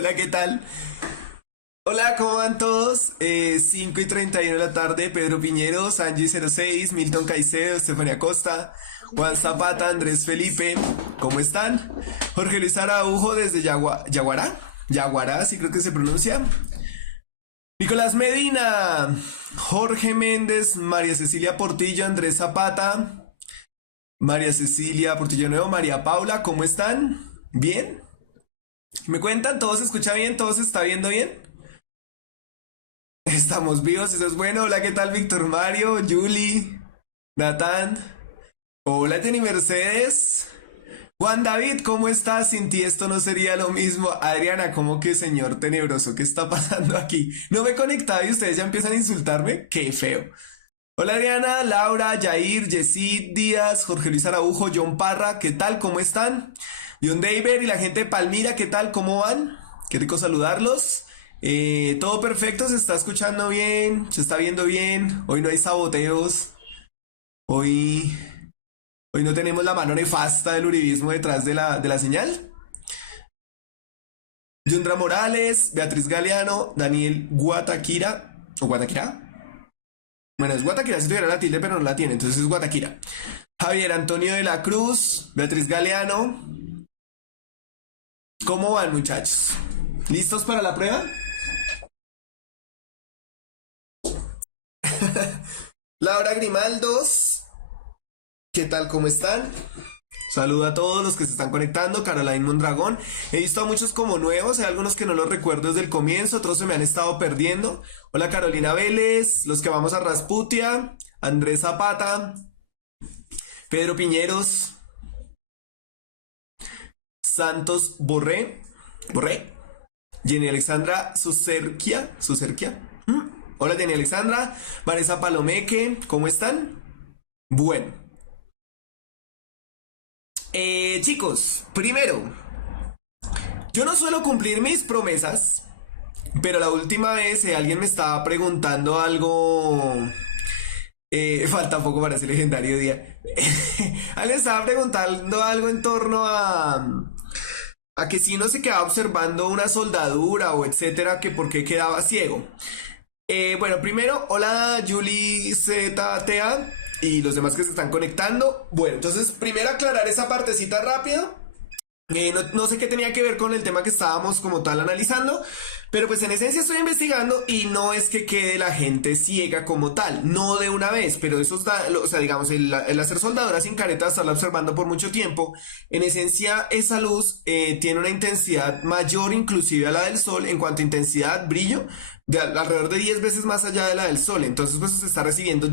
Hola, ¿qué tal? Hola, ¿cómo van todos? 5:31 de la tarde, Pedro Piñero, Sanji06, Milton Caicedo, Estefanía Costa, Juan Zapata, Andrés Felipe, ¿cómo están? Jorge Luis Araujo desde Yaguará, Yaguará, sí creo que se pronuncia. Nicolás Medina, Jorge Méndez, María Cecilia Portillo, Andrés Zapata, María Cecilia Portillo Nuevo, María Paula, ¿cómo están? ¿Bien? ¿Me cuentan? ¿Todo se escucha bien? ¿Todo se está viendo bien? Estamos vivos, eso es bueno. Hola, ¿qué tal, Víctor Mario, Julie, Natán? Hola, Jenny Mercedes. Juan David, ¿cómo estás? Sin ti esto no sería lo mismo. Adriana, ¿cómo que señor tenebroso? ¿Qué está pasando aquí? No me he conectado y ustedes ya empiezan a insultarme. ¡Qué feo! Hola, Adriana, Laura, Jair, Yesid Díaz, Jorge Luis Araujo, John Parra, ¿qué tal? ¿Cómo están? John David y la gente de Palmira, ¿qué tal? ¿Cómo van? Qué rico saludarlos. Todo perfecto, se está escuchando bien, se está viendo bien. Hoy no hay saboteos. Hoy, hoy no tenemos la mano nefasta del uribismo detrás de la señal. Yundra Morales, Beatriz Galeano, Daniel Guataquira. ¿O Guataquira? Bueno, es Guataquira si tuviera la tilde, pero no la tiene, entonces es Guataquira. Javier Antonio de la Cruz, Beatriz Galeano. ¿Cómo van, muchachos? ¿Listos para la prueba? Laura Grimaldos, ¿qué tal? ¿Cómo están? Saludo a todos los que se están conectando. Caroline Mondragón. He visto a muchos como nuevos. Hay algunos que no los recuerdo desde el comienzo. Otros se me han estado perdiendo. Hola, Carolina Vélez. Los que vamos a Rasputia. Andrés Zapata. Pedro Piñeros. Santos Borré. Borré. Jenny Alexandra Sucerquia. Sucerquia. Hola, Jenny Alexandra. Vanessa Palomeque. ¿Cómo están? Bueno. Chicos, primero, yo no suelo cumplir mis promesas, pero la última vez alguien me estaba preguntando algo. Falta poco para ese legendario día. Alguien estaba preguntando algo en torno a que si uno se quedaba observando una soldadura o etcétera, que por qué quedaba ciego. Bueno, primero, hola Julie ZTA y los demás que se están conectando. Bueno, entonces, primero aclarar esa partecita rápido. No sé qué tenía que ver con el tema que estábamos como tal analizando, pero pues en esencia estoy investigando y no es que quede la gente ciega como tal, no de una vez, pero eso está, o sea, digamos, el hacer soldadura sin careta, estarla observando por mucho tiempo, en esencia esa luz tiene una intensidad mayor inclusive a la del sol en cuanto a intensidad, brillo, de alrededor de 10 veces más allá de la del sol, entonces pues se está recibiendo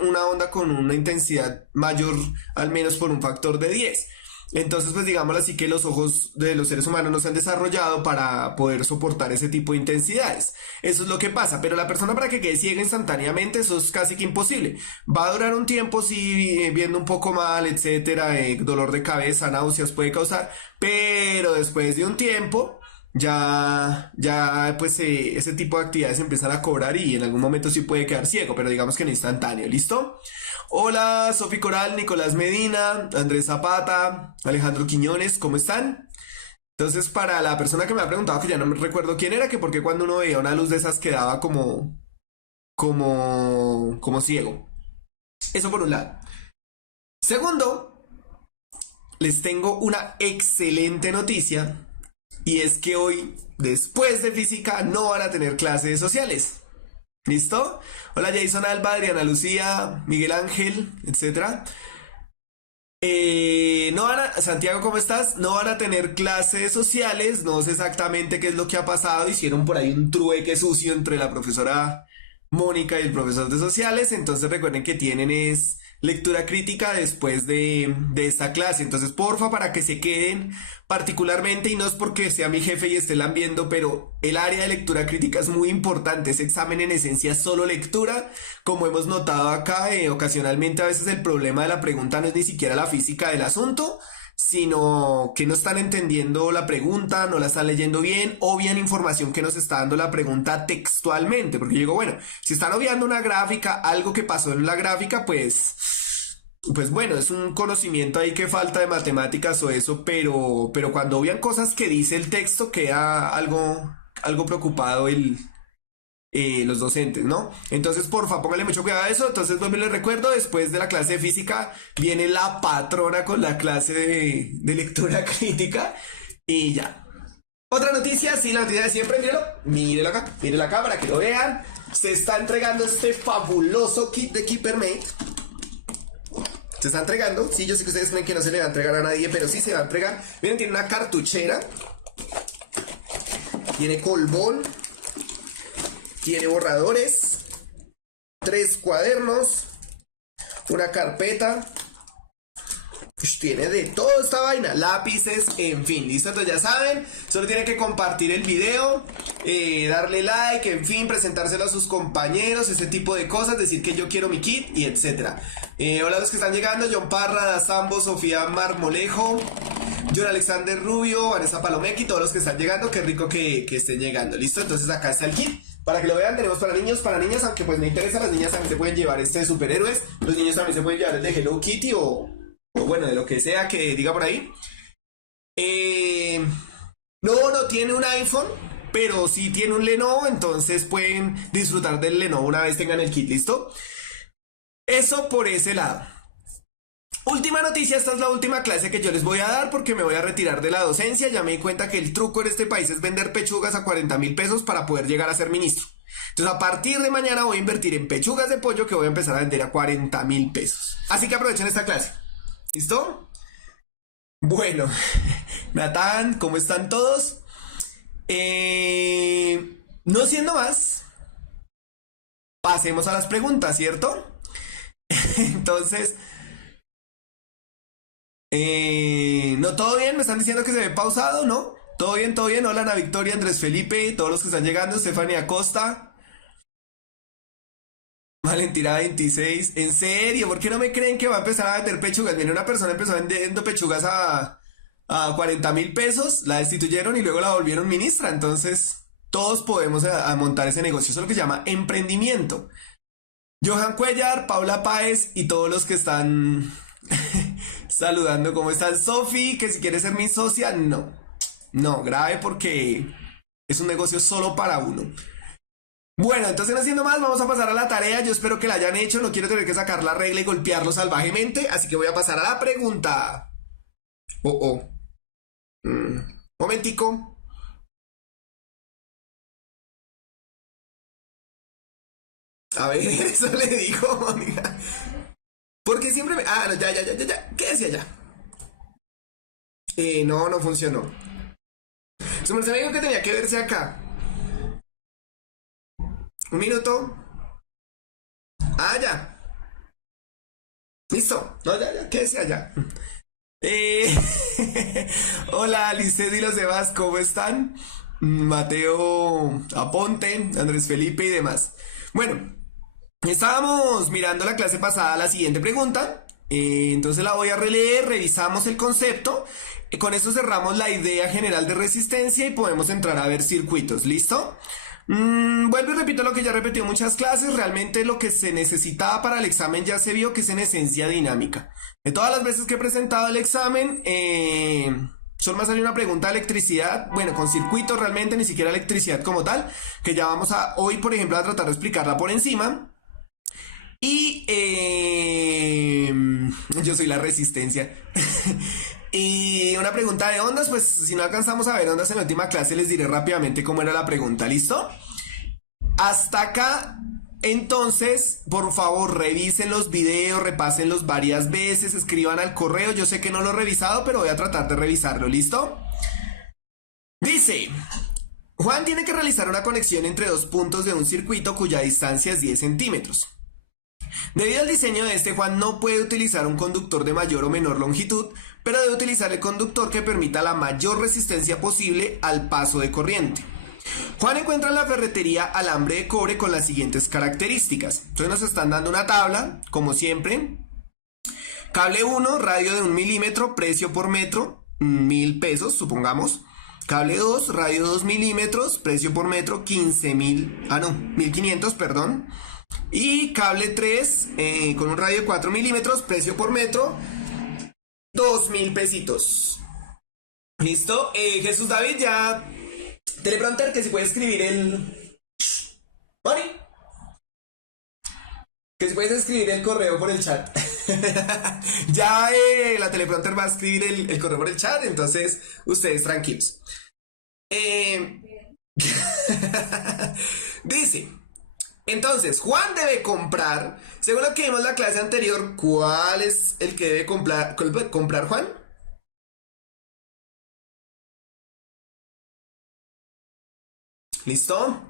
una onda con una intensidad mayor al menos por un factor de 10. Entonces, pues digámoslo así que los ojos de los seres humanos no se han desarrollado para poder soportar ese tipo de intensidades. Eso es lo que pasa, pero la persona para que quede ciega instantáneamente, eso es casi que imposible. Va a durar un tiempo, sí, viendo un poco mal, etcétera, dolor de cabeza, náuseas puede causar, pero después de un tiempo, pues ese tipo de actividades empiezan a cobrar y en algún momento sí puede quedar ciego, pero digamos que no instantáneo, ¿listo? Hola, Sofi Coral, Nicolás Medina, Andrés Zapata, Alejandro Quiñones, ¿cómo están? Entonces, para la persona que me ha preguntado, que ya no me recuerdo quién era, que porque cuando uno veía una luz de esas quedaba como ciego. Eso por un lado. Segundo, les tengo una excelente noticia y es que hoy, después de física, no van a tener clases sociales. ¿Listo? Hola Jason Alba, Adriana Lucía, Miguel Ángel, etcétera. No van a, Santiago, ¿cómo estás? No van a tener clases sociales, no sé exactamente qué es lo que ha pasado, hicieron por ahí un trueque sucio entre la profesora Mónica y el profesor de sociales, entonces recuerden que tienen es lectura crítica después de esta clase, entonces porfa para que se queden particularmente, y no es porque sea mi jefe y esté viendo, pero el área de lectura crítica es muy importante, ese examen en esencia es solo lectura, como hemos notado acá, ocasionalmente a veces el problema de la pregunta no es ni siquiera la física del asunto, sino que no están entendiendo la pregunta, no la están leyendo bien, obvian información que nos está dando la pregunta textualmente, porque yo digo, bueno, si están obviando una gráfica, algo que pasó en la gráfica, pues pues bueno, es un conocimiento ahí que falta de matemáticas o eso, pero cuando vean cosas que dice el texto queda algo preocupado los docentes, ¿no? Entonces, porfa, póngale mucho cuidado a eso. Entonces, vuelvo y les recuerdo, después de la clase de física viene la patrona con la clase de lectura crítica y ya. Otra noticia, sí, la noticia de siempre, mírelo acá para que lo vean. Se está entregando este fabuloso kit de KeeperMate. Se está entregando, sí, yo sé que ustedes creen que no se le va a entregar a nadie, pero sí se va a entregar. Miren, tiene una cartuchera, tiene colbón, tiene borradores, 3 cuadernos, una carpeta. Tiene de todo esta vaina, lápices, en fin, listo, entonces ya saben, solo tienen que compartir el video, darle like, en fin, presentárselo a sus compañeros, ese tipo de cosas, decir que yo quiero mi kit y etcétera. Hola a los que están llegando, John Parra, Dazambo, Sofía Marmolejo, John Alexander Rubio, Vanessa Palomequi, todos los que están llegando, qué rico que estén llegando, listo, entonces acá está el kit. Para que lo vean, tenemos para niños, para niñas, aunque pues me interesa, las niñas también se pueden llevar este de superhéroes, los niños también se pueden llevar el de Hello Kitty o bueno, de lo que sea que diga por ahí. No tiene un iPhone, pero sí tiene un Lenovo, entonces pueden disfrutar del Lenovo una vez tengan el kit, ¿listo? Eso por ese lado. Última noticia, esta es la última clase que yo les voy a dar porque me voy a retirar de la docencia. Ya me di cuenta que el truco en este país es vender pechugas a 40.000 pesos para poder llegar a ser ministro. Entonces a partir de mañana voy a invertir en pechugas de pollo que voy a empezar a vender a 40.000 pesos. Así que aprovechen esta clase. ¿Listo? Bueno, Natán, ¿cómo están todos? No siendo más, pasemos a las preguntas, ¿cierto? Entonces, no, todo bien, me están diciendo que se ve pausado, ¿no? Todo bien, todo bien. Hola Ana Victoria, Andrés Felipe, todos los que están llegando, Estefanía Acosta. Valentina 26, ¿en serio? ¿Por qué no me creen que va a empezar a vender pechugas? Viene una persona empezó vendiendo pechugas a 40.000 pesos, la destituyeron y luego la volvieron ministra. Entonces, todos podemos a montar ese negocio. Eso es lo que se llama emprendimiento. Johan Cuellar, Paula Páez y todos los que están saludando. ¿Cómo están? Sofi, que si quiere ser mi socia, no. No, grave porque es un negocio solo para uno. Bueno, entonces no haciendo más, vamos a pasar a la tarea. Yo espero que la hayan hecho. No quiero tener que sacar la regla y golpearlo salvajemente. Así que voy a pasar a la pregunta. Oh. Momentico. A ver, eso le digo, amiga. Porque siempre me... Ah, no, ya. ¿Qué decía ya? No funcionó. Su merced me dijo que tenía que verse acá. Un minuto. Ah, ya. Listo. No, ya. ¿Qué decía ya? Eh, Hola, Lisset y los demás, ¿cómo están? Mateo Aponte, Andrés Felipe y demás. Bueno, estábamos mirando la clase pasada la siguiente pregunta. Entonces la voy a releer, revisamos el concepto. Con esto cerramos la idea general de resistencia y podemos entrar a ver circuitos. ¿Listo? Vuelvo y repito lo que ya repetí en muchas clases. Realmente lo que se necesitaba para el examen ya se vio que es en esencia dinámica. De todas las veces que he presentado el examen, solo me salió una pregunta de electricidad. Bueno, con circuitos realmente, ni siquiera electricidad como tal. Que ya vamos a hoy, por ejemplo, a tratar de explicarla por encima. Y yo soy la resistencia. Y una pregunta de ondas, pues si no alcanzamos a ver ondas en la última clase, les diré rápidamente cómo era la pregunta, ¿listo? Hasta acá, entonces, por favor, revisen los videos, repásenlos varias veces, escriban al correo. Yo sé que no lo he revisado, pero voy a tratar de revisarlo, ¿listo? Dice, Juan tiene que realizar una conexión entre dos puntos de un circuito cuya distancia es 10 centímetros. Debido al diseño de este, Juan no puede utilizar un conductor de mayor o menor longitud, pero debe utilizar el conductor que permita la mayor resistencia posible al paso de corriente. Juan encuentra en la ferretería alambre de cobre con las siguientes características. Entonces nos están dando una tabla, como siempre. Cable 1, radio de 1 milímetro, precio por metro, 1.000 pesos, supongamos. Cable 2, radio 2 milímetros, precio por metro, 1.500, perdón. Y cable 3 con un radio de 4 milímetros, precio por metro, 2.000 pesitos. ¿Listo? Jesús David ya... Teleprompter, que si puede escribir el... Mari, que si puedes escribir el correo por el chat. Ya la teleprompter va a escribir el correo por el chat, entonces ustedes tranquilos. Eh, Dice, entonces, Juan debe comprar, según lo que vimos en la clase anterior, ¿cuál es el que debe comprar Juan? ¿Listo?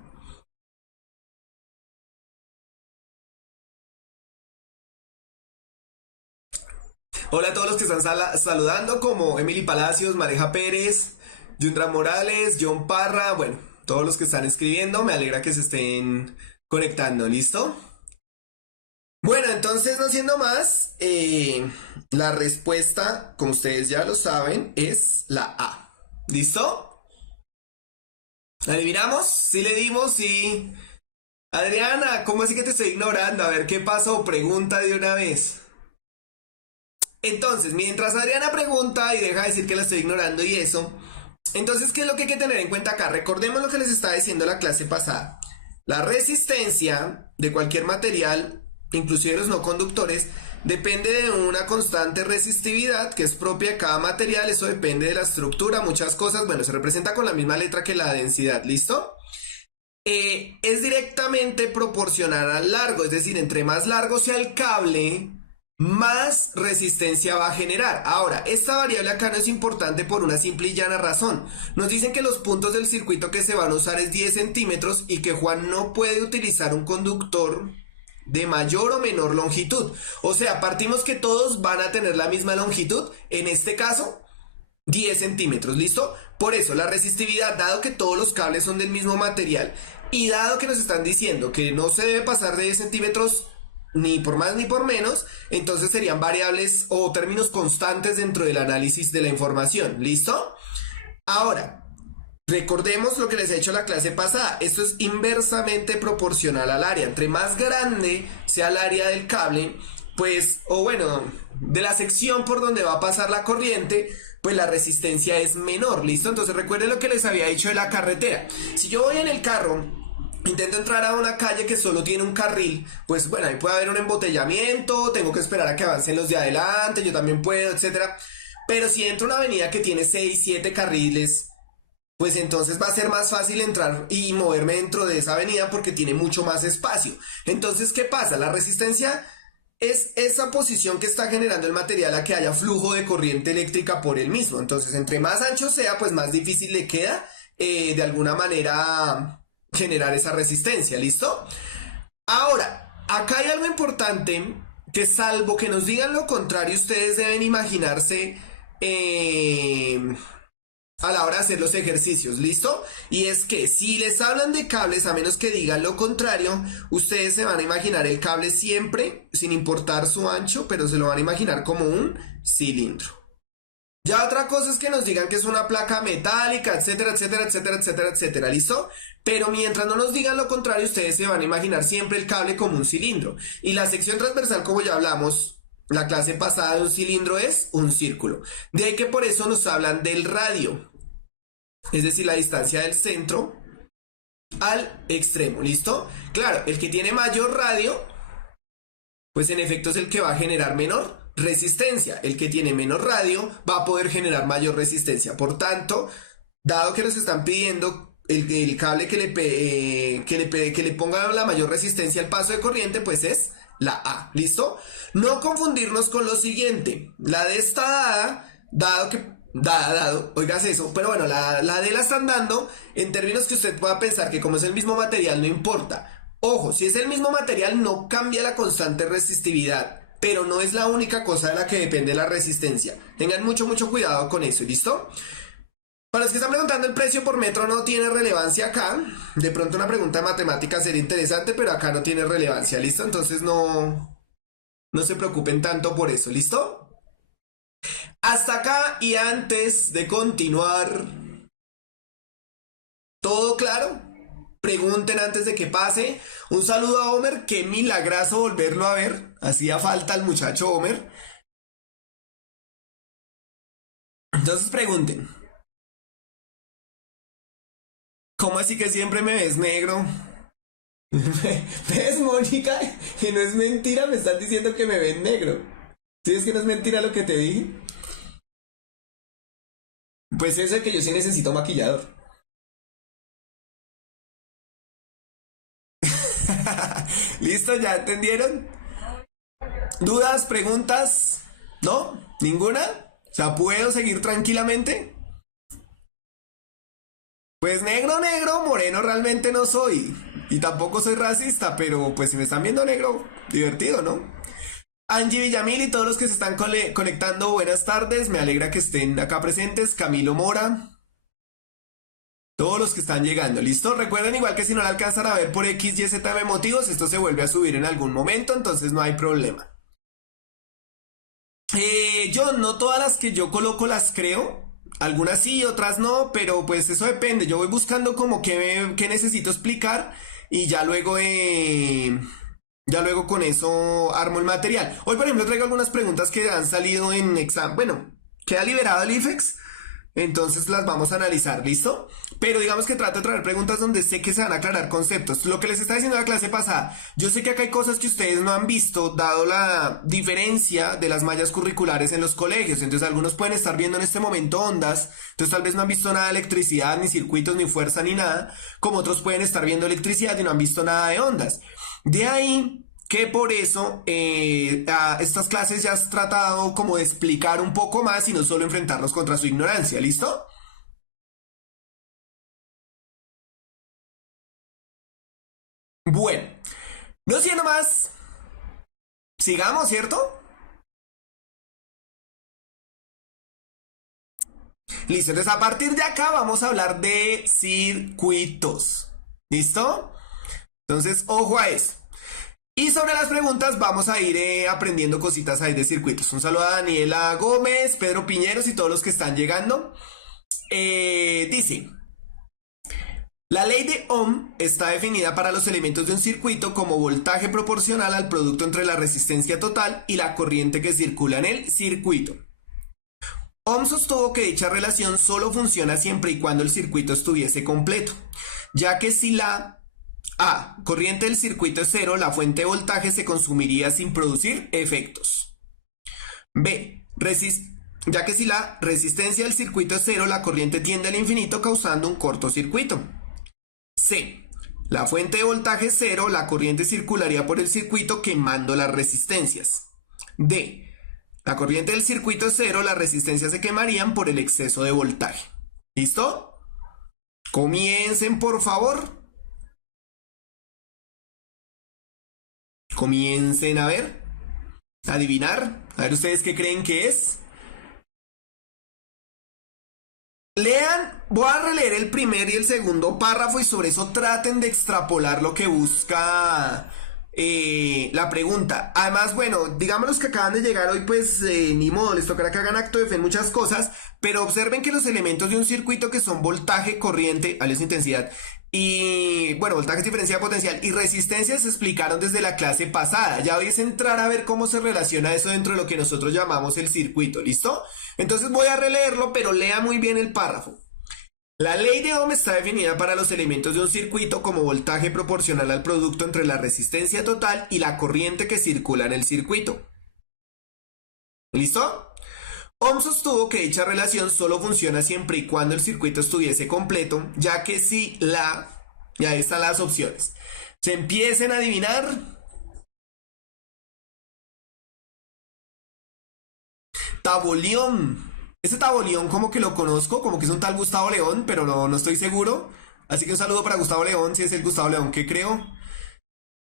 Hola a todos los que están saludando, como Emily Palacios, Mareja Pérez, Yundra Morales, John Parra, bueno, todos los que están escribiendo, me alegra que se estén conectando, ¿listo? Bueno, entonces no siendo más, la respuesta, como ustedes ya lo saben, es la A. ¿Listo? ¿Adivinamos? Sí le dimos, sí. Adriana, ¿cómo así que te estoy ignorando? A ver, ¿qué pasó? Pregunta de una vez. Entonces, mientras Adriana pregunta y deja de decir que la estoy ignorando y eso, entonces, ¿qué es lo que hay que tener en cuenta acá? Recordemos lo que les estaba diciendo la clase pasada. La resistencia de cualquier material, inclusive los no conductores, depende de una constante resistividad que es propia de cada material. Eso depende de la estructura, muchas cosas. Bueno, se representa con la misma letra que la densidad, ¿listo? Es directamente proporcional al largo, es decir, entre más largo sea el cable, más resistencia va a generar. Ahora, esta variable acá no es importante por una simple y llana razón. Nos dicen que los puntos del circuito que se van a usar es 10 centímetros y que Juan no puede utilizar un conductor de mayor o menor longitud. O sea, partimos que todos van a tener la misma longitud. En este caso, 10 centímetros, ¿listo? Por eso la resistividad, dado que todos los cables son del mismo material y dado que nos están diciendo que no se debe pasar de 10 centímetros ni por más ni por menos, entonces serían variables o términos constantes dentro del análisis de la información, ¿listo? Ahora, recordemos lo que les he hecho la clase pasada, esto es inversamente proporcional al área, entre más grande sea el área del cable, pues, o bueno, de la sección por donde va a pasar la corriente, pues la resistencia es menor, ¿listo? Entonces recuerden lo que les había dicho de la carretera. Si yo voy en el carro, intento entrar a una calle que solo tiene un carril, pues bueno, ahí puede haber un embotellamiento, tengo que esperar a que avancen los de adelante, yo también puedo, etcétera. Pero si entro a una avenida que tiene 6 7 carriles, pues entonces va a ser más fácil entrar y moverme dentro de esa avenida porque tiene mucho más espacio. Entonces, ¿qué pasa? La resistencia es esa posición que está generando el material a que haya flujo de corriente eléctrica por él mismo. Entonces, entre más ancho sea, pues más difícil le queda de alguna manera generar esa resistencia, ¿listo? Ahora, acá hay algo importante que salvo que nos digan lo contrario, ustedes deben imaginarse a la hora de hacer los ejercicios, ¿listo? Y es que si les hablan de cables, a menos que digan lo contrario, ustedes se van a imaginar el cable siempre, sin importar su ancho, pero se lo van a imaginar como un cilindro. Ya otra cosa es que nos digan que es una placa metálica, etcétera, etcétera, etcétera, etcétera, etcétera, ¿listo? Pero mientras no nos digan lo contrario, ustedes se van a imaginar siempre el cable como un cilindro. Y la sección transversal, como ya hablamos, la clase pasada de un cilindro es un círculo. De ahí que por eso nos hablan del radio. Es decir, la distancia del centro al extremo, ¿listo? Claro, el que tiene mayor radio, pues en efecto es el que va a generar menor resistencia. El que tiene menor radio va a poder generar mayor resistencia. Por tanto, dado que nos están pidiendo el cable que le ponga la mayor resistencia al paso de corriente, pues es la A, ¿listo? No confundirnos con lo siguiente. La D está dado, oigas eso, pero bueno, la D la están dando en términos que usted pueda pensar que como es el mismo material no importa. Ojo, si es el mismo material no cambia la constante resistividad, pero no es la única cosa de la que depende la resistencia. Tengan mucho, mucho cuidado con eso, ¿listo? Para los que están preguntando, el precio por metro no tiene relevancia acá. De pronto una pregunta de matemática sería interesante, pero acá no tiene relevancia, ¿listo? Entonces no se preocupen tanto por eso, ¿listo? Hasta acá y antes de continuar, ¿todo claro? Pregunten antes de que pase. Un saludo a Homer, qué milagroso volverlo a ver. Hacía falta el muchacho Homer. Entonces pregunten, ¿cómo así que siempre me ves negro? ¿Ves, Mónica? Que no es mentira, me están diciendo que me ven negro. ¿Sí es que no es mentira lo que te dije? Pues es el que yo sí necesito maquillador. ¿Listo? ¿Ya entendieron? ¿Dudas? ¿Preguntas? ¿No? ¿Ninguna? O sea, ¿puedo seguir tranquilamente? Pues negro, negro, moreno realmente no soy. Y tampoco soy racista, pero pues si me están viendo negro, divertido, ¿no? Angie Villamil y todos los que se están conectando, buenas tardes. Me alegra que estén acá presentes. Camilo Mora, todos los que están llegando, ¿listo? Recuerden igual que si no la alcanzan a ver por X, Y, Z motivos, esto se vuelve a subir en algún momento, entonces no hay problema. Yo no todas las que yo coloco las creo. Algunas sí, otras no, pero pues eso depende. Yo voy buscando como qué necesito explicar y ya luego con eso armo el material. Hoy, por ejemplo, traigo algunas preguntas que han salido en examen. Bueno, queda liberado el IFEX, entonces las vamos a analizar, ¿listo? Pero digamos que trato de traer preguntas donde sé que se van a aclarar conceptos. Lo que les estaba diciendo en la clase pasada, yo sé que acá hay cosas que ustedes no han visto, dado la diferencia de las mallas curriculares en los colegios. Entonces algunos pueden estar viendo en este momento ondas, entonces tal vez no han visto nada de electricidad, ni circuitos, ni fuerza, ni nada, como otros pueden estar viendo electricidad y no han visto nada de ondas. De ahí que por eso estas clases ya has tratado como de explicar un poco más y no solo enfrentarnos contra su ignorancia, ¿listo? Bueno, no siendo más, sigamos, ¿cierto? Listo, entonces a partir de acá vamos a hablar de circuitos, ¿listo? Entonces, ojo a eso. Y sobre las preguntas vamos a ir aprendiendo cositas ahí de circuitos. Un saludo a Daniela Gómez, Pedro Piñeros y todos los que están llegando. Dice, la ley de Ohm está definida para los elementos de un circuito como voltaje proporcional al producto entre la resistencia total y la corriente que circula en el circuito. Ohm sostuvo que dicha relación solo funciona siempre y cuando el circuito estuviese completo, ya que si la corriente del circuito es cero, la fuente de voltaje se consumiría sin producir efectos. B. Ya que si la resistencia del circuito es cero, la corriente tiende al infinito causando un cortocircuito. C. La fuente de voltaje es cero, la corriente circularía por el circuito quemando las resistencias. D. La corriente del circuito es cero, las resistencias se quemarían por el exceso de voltaje. ¿Listo? Comiencen, por favor. Comiencen a ver, a adivinar, a ver ustedes qué creen que es. Lean, voy a releer el primer y el segundo párrafo y sobre eso traten de extrapolar lo que busca la pregunta. Además, bueno, digamos los que acaban de llegar hoy, pues ni modo, les tocará que hagan acto de fe en muchas cosas, pero observen que los elementos de un circuito que son voltaje, corriente, alias intensidad, y bueno, voltaje, diferencia potencial y resistencia se explicaron desde la clase pasada. Ya hoy es entrar a ver cómo se relaciona eso dentro de lo que nosotros llamamos el circuito, ¿listo? Entonces voy a releerlo, pero lea muy bien el párrafo. La ley de Ohm está definida para los elementos de un circuito como voltaje proporcional al producto entre la resistencia total y la corriente que circula en el circuito. ¿Listo? Ohm sostuvo que dicha relación solo funciona siempre y cuando el circuito estuviese completo, ya que si ya están las opciones. Se empiecen a adivinar. Tabolión. Ese Tabolión como que lo conozco, como que es un tal Gustavo León, pero no estoy seguro. Así que un saludo para Gustavo León, si es el Gustavo León que creo.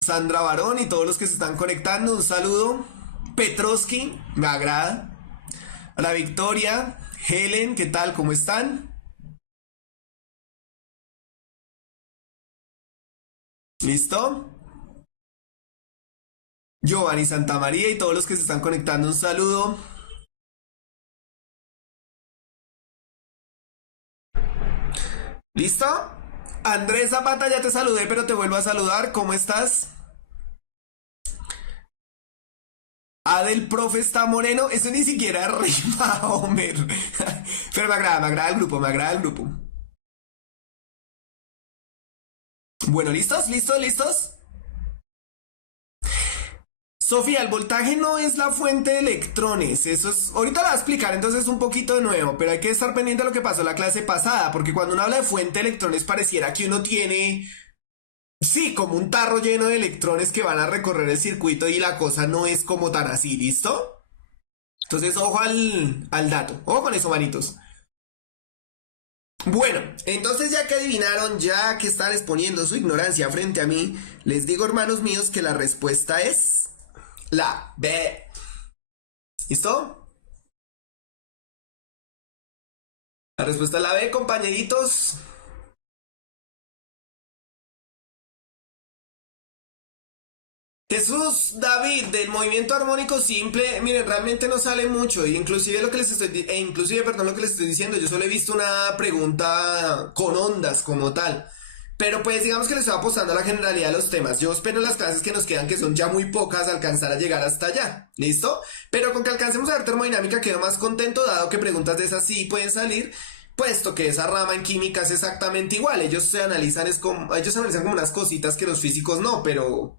Sandra Barón y todos los que se están conectando, un saludo. Petrovsky, me agrada. A la Victoria, Helen, ¿qué tal? ¿Cómo están? ¿Listo? Giovanni Santamaría y todos los que se están conectando, un saludo. ¿Listo? Andrés Zapata, ya te saludé, pero te vuelvo a saludar. ¿Cómo estás? Adel Profe está moreno. Eso ni siquiera rima, Homer. Pero me agrada el grupo, me agrada el grupo. Bueno, ¿listos? ¿Listos? ¿Listos? Sofía, el voltaje no es la fuente de electrones. Eso es. Ahorita la voy a explicar, entonces un poquito de nuevo. Pero hay que estar pendiente de lo que pasó en la clase pasada. Porque cuando uno habla de fuente de electrones, pareciera que uno tiene. Sí, como un tarro lleno de electrones que van a recorrer el circuito y la cosa no es como tan así, ¿listo? Entonces, ojo al dato. Ojo con eso, manitos. Bueno, entonces ya que adivinaron, ya que están exponiendo su ignorancia frente a mí, les digo, hermanos míos, que la respuesta es la B. ¿Listo? La respuesta es la B, compañeritos. Jesús David del movimiento armónico simple, miren, realmente no sale mucho, inclusive lo que les estoy, inclusive, perdón, lo que les estoy diciendo, yo solo he visto una pregunta con ondas como tal, pero pues digamos que les estoy apostando a la generalidad de los temas, yo espero en las clases que nos quedan, que son ya muy pocas, alcanzar a llegar hasta allá, ¿listo? Pero con que alcancemos a ver termodinámica quedo más contento, dado que preguntas de esas sí pueden salir, puesto que esa rama en química es exactamente igual. Ellos analizan como unas cositas que los físicos no, pero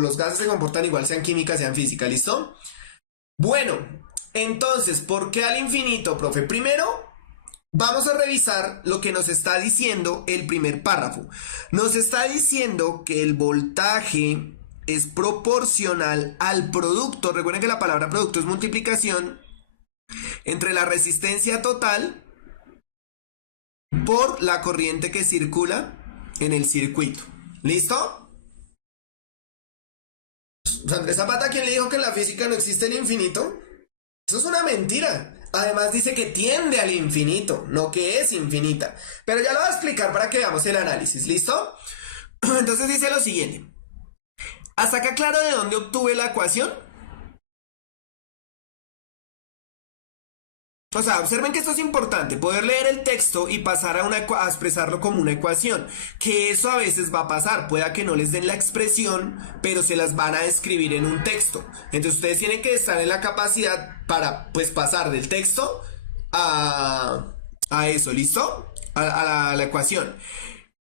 los gases se comportan igual, sean química, sean física, ¿listo? Bueno, entonces, ¿por qué al infinito, profe? Primero, vamos a revisar lo que nos está diciendo el primer párrafo. Nos está diciendo que el voltaje es proporcional al producto. Recuerden que la palabra producto es multiplicación entre la resistencia total por la corriente que circula en el circuito. ¿Listo? Andrés Zapata, ¿quién le dijo que en la física no existe el infinito? Eso es una mentira. Además dice que tiende al infinito, no que es infinita. Pero ya lo voy a explicar para que veamos el análisis. ¿Listo? Entonces dice lo siguiente. ¿Hasta acá claro de dónde obtuve la ecuación? O sea, observen que esto es importante, poder leer el texto y pasar a expresarlo como una ecuación, que eso a veces va a pasar, pueda que no les den la expresión, pero se las van a escribir en un texto. Entonces ustedes tienen que estar en la capacidad para, pues, pasar del texto a eso, ¿listo? A la ecuación.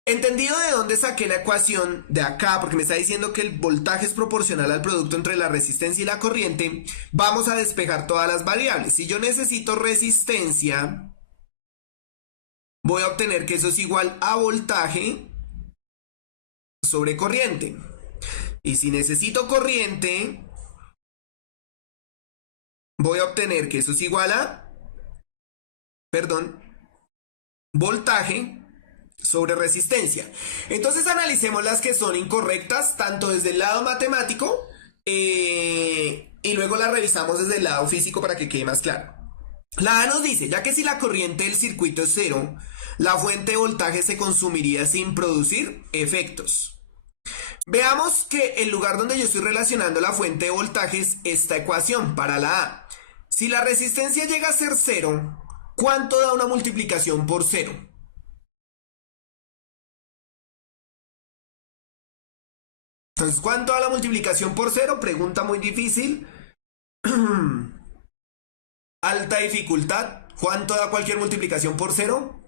Entendido de dónde saqué la ecuación de acá, porque me está diciendo que el voltaje es proporcional al producto entre la resistencia y la corriente, vamos a despejar todas las variables. Si yo necesito resistencia, voy a obtener que eso es igual a voltaje sobre corriente. Y si necesito corriente, voy a obtener que eso es igual a, perdón, voltaje sobre resistencia. Entonces analicemos las que son incorrectas, tanto desde el lado matemático y luego las revisamos desde el lado físico para que quede más claro. La A nos dice, ya que si la corriente del circuito es cero, la fuente de voltaje se consumiría sin producir efectos. Veamos que el lugar donde yo estoy relacionando la fuente de voltaje es esta ecuación para la A. Si la resistencia llega a ser cero, ¿cuánto da una multiplicación por cero? Entonces, ¿cuánto da la multiplicación por cero? Pregunta muy difícil. Alta dificultad. ¿Cuánto da cualquier multiplicación por cero?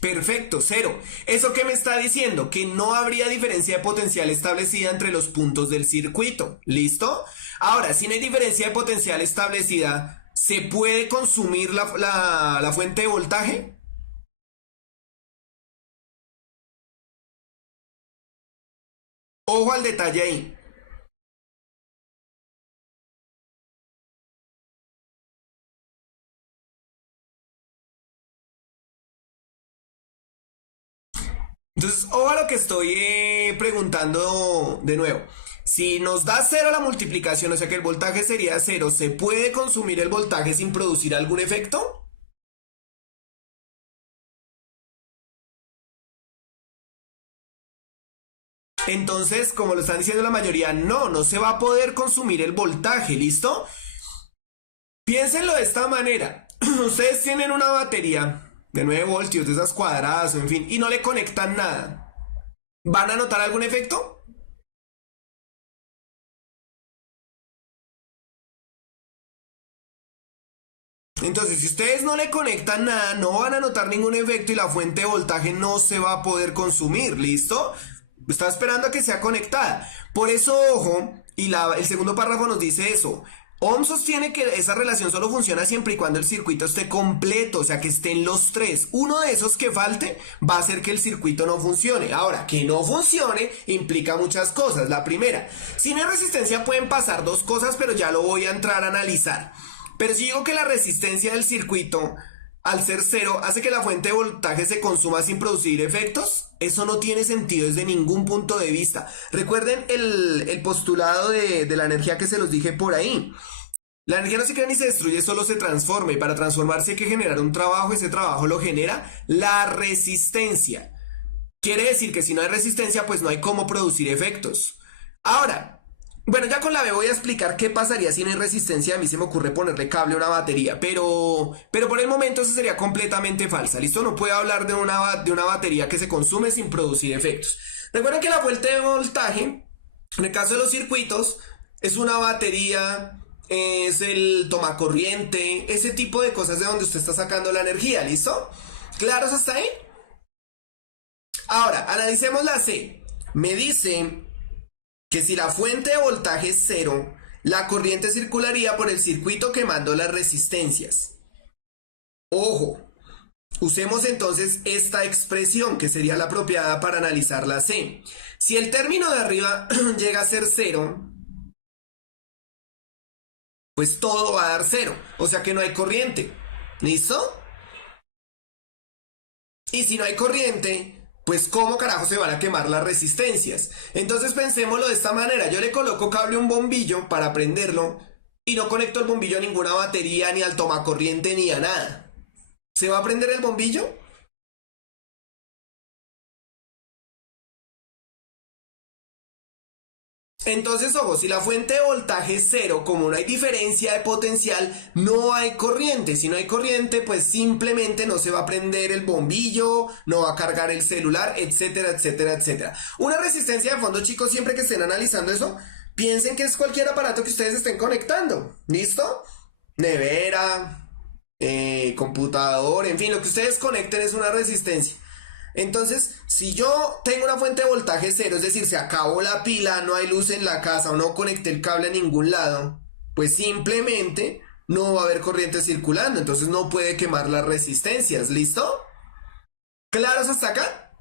Perfecto, cero. ¿Eso qué me está diciendo? Que no habría diferencia de potencial establecida entre los puntos del circuito. ¿Listo? Ahora, si no hay diferencia de potencial establecida, ¿se puede consumir la fuente de voltaje? Ojo al detalle ahí. Entonces, ojo a lo que estoy preguntando de nuevo. Si nos da cero la multiplicación, o sea que el voltaje sería cero, ¿se puede consumir el voltaje sin producir algún efecto? Entonces, como lo están diciendo la mayoría, no se va a poder consumir el voltaje, ¿listo? Piénsenlo de esta manera. Ustedes tienen una batería de 9 voltios, de esas cuadradas, o en fin, y no le conectan nada. ¿Van a notar algún efecto? Entonces, si ustedes no le conectan nada, no van a notar ningún efecto y la fuente de voltaje no se va a poder consumir, ¿listo? Está esperando a que sea conectada. Por eso, ojo, y el segundo párrafo nos dice eso. Ohm sostiene que esa relación solo funciona siempre y cuando el circuito esté completo, o sea que estén los tres. Uno de esos que falte va a hacer que el circuito no funcione. Ahora, que no funcione implica muchas cosas. La primera, sin resistencia pueden pasar dos cosas, pero ya lo voy a entrar a analizar. Pero si digo que la resistencia del circuito, al ser cero, hace que la fuente de voltaje se consuma sin producir efectos, eso no tiene sentido desde ningún punto de vista. Recuerden el postulado de la energía que se los dije por ahí. La energía no se crea ni se destruye, solo se transforma. Y para transformarse hay que generar un trabajo. Ese trabajo lo genera la resistencia. Quiere decir que si no hay resistencia, pues no hay cómo producir efectos. Ahora, bueno, ya con la B voy a explicar qué pasaría si no hay resistencia. A mí se me ocurre ponerle cable a una batería, pero por el momento eso sería completamente falsa. ¿Listo? No puedo hablar de una batería que se consume sin producir efectos. Recuerden que la fuente de voltaje, en el caso de los circuitos, es una batería, es el tomacorriente, ese tipo de cosas de donde usted está sacando la energía. ¿Listo? ¿Claros hasta ahí? Ahora, analicemos la C. Me dice que si la fuente de voltaje es cero, la corriente circularía por el circuito quemando las resistencias. Ojo, usemos entonces esta expresión que sería la apropiada para analizar la C. Si el término de arriba llega a ser cero, pues todo va a dar cero, o sea que no hay corriente. ¿Listo? Y si no hay corriente, pues ¿cómo carajo se van a quemar las resistencias? Entonces pensémoslo de esta manera. Yo le coloco cable a un bombillo para prenderlo y no conecto el bombillo a ninguna batería, ni al tomacorriente, ni a nada. ¿Se va a prender el bombillo? Entonces, ojo, si la fuente de voltaje es cero, como no hay diferencia de potencial, no hay corriente. Si no hay corriente, pues simplemente no se va a prender el bombillo, no va a cargar el celular, etcétera, etcétera, etcétera. Una resistencia de fondo, chicos, siempre que estén analizando eso, piensen que es cualquier aparato que ustedes estén conectando. ¿Listo? Nevera, computador, en fin, lo que ustedes conecten es una resistencia. Entonces, si yo tengo una fuente de voltaje cero, es decir, se acabó la pila, no hay luz en la casa o no conecté el cable a ningún lado, pues simplemente no va a haber corriente circulando, entonces no puede quemar las resistencias, ¿listo? ¿Claros hasta acá?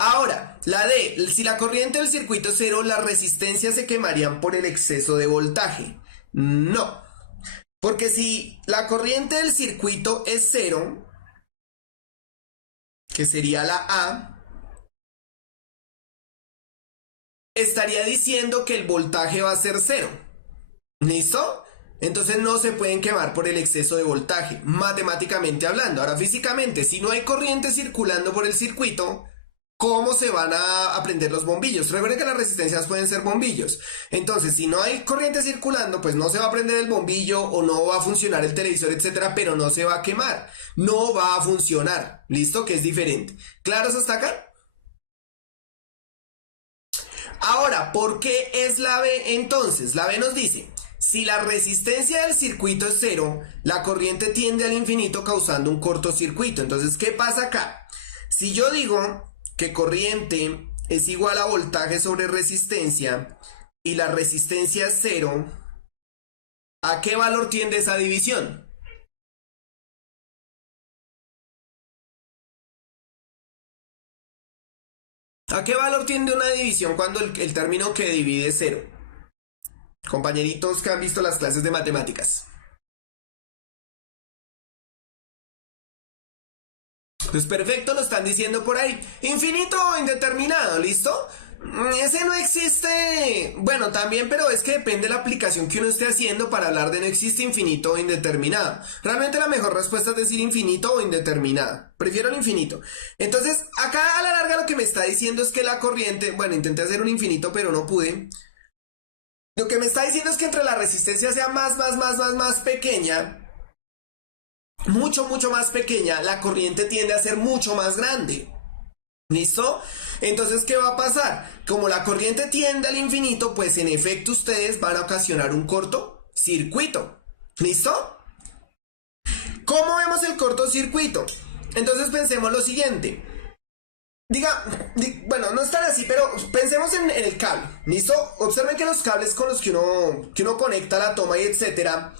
Ahora, la D, si la corriente del circuito es cero, las resistencias se quemarían por el exceso de voltaje. No, porque si la corriente del circuito es cero, que sería la A, estaría diciendo que el voltaje va a ser cero. ¿Listo? Entonces no se pueden quemar por el exceso de voltaje, matemáticamente hablando. Ahora, físicamente, si no hay corriente circulando por el circuito, ¿cómo se van a prender los bombillos? Recuerden que las resistencias pueden ser bombillos. Entonces, si no hay corriente circulando, pues no se va a prender el bombillo o no va a funcionar el televisor, etcétera, pero no se va a quemar. No va a funcionar. ¿Listo? Que es diferente. ¿Claros hasta acá? Ahora, ¿por qué es la B entonces? La B nos dice, si la resistencia del circuito es cero, la corriente tiende al infinito causando un cortocircuito. Entonces, ¿qué pasa acá? Si yo digo que corriente es igual a voltaje sobre resistencia y la resistencia es cero, ¿a qué valor tiende esa división? ¿A qué valor tiende una división cuando el término que divide es cero? Compañeritos que han visto las clases de matemáticas. Pues perfecto, lo están diciendo por ahí. Infinito o indeterminado, ¿listo? Ese no existe. Bueno, también, pero es que depende de la aplicación que uno esté haciendo para hablar de no existe infinito o indeterminado. Realmente la mejor respuesta es decir infinito o indeterminado. Prefiero el infinito. Entonces, acá a la larga lo que me está diciendo es que la corriente, bueno, intenté hacer un infinito, pero no pude. Lo que me está diciendo es que entre la resistencia sea más pequeña, mucho más pequeña, la corriente tiende a ser mucho más grande. ¿Listo? Entonces, ¿qué va a pasar? Como la corriente tiende al infinito, pues en efecto ustedes van a ocasionar un cortocircuito. ¿Listo? ¿Cómo vemos el cortocircuito? Entonces pensemos lo siguiente. Bueno, no es tan así, pero pensemos en el cable. ¿Listo? Observen que los cables con los que uno conecta la toma y etcétera,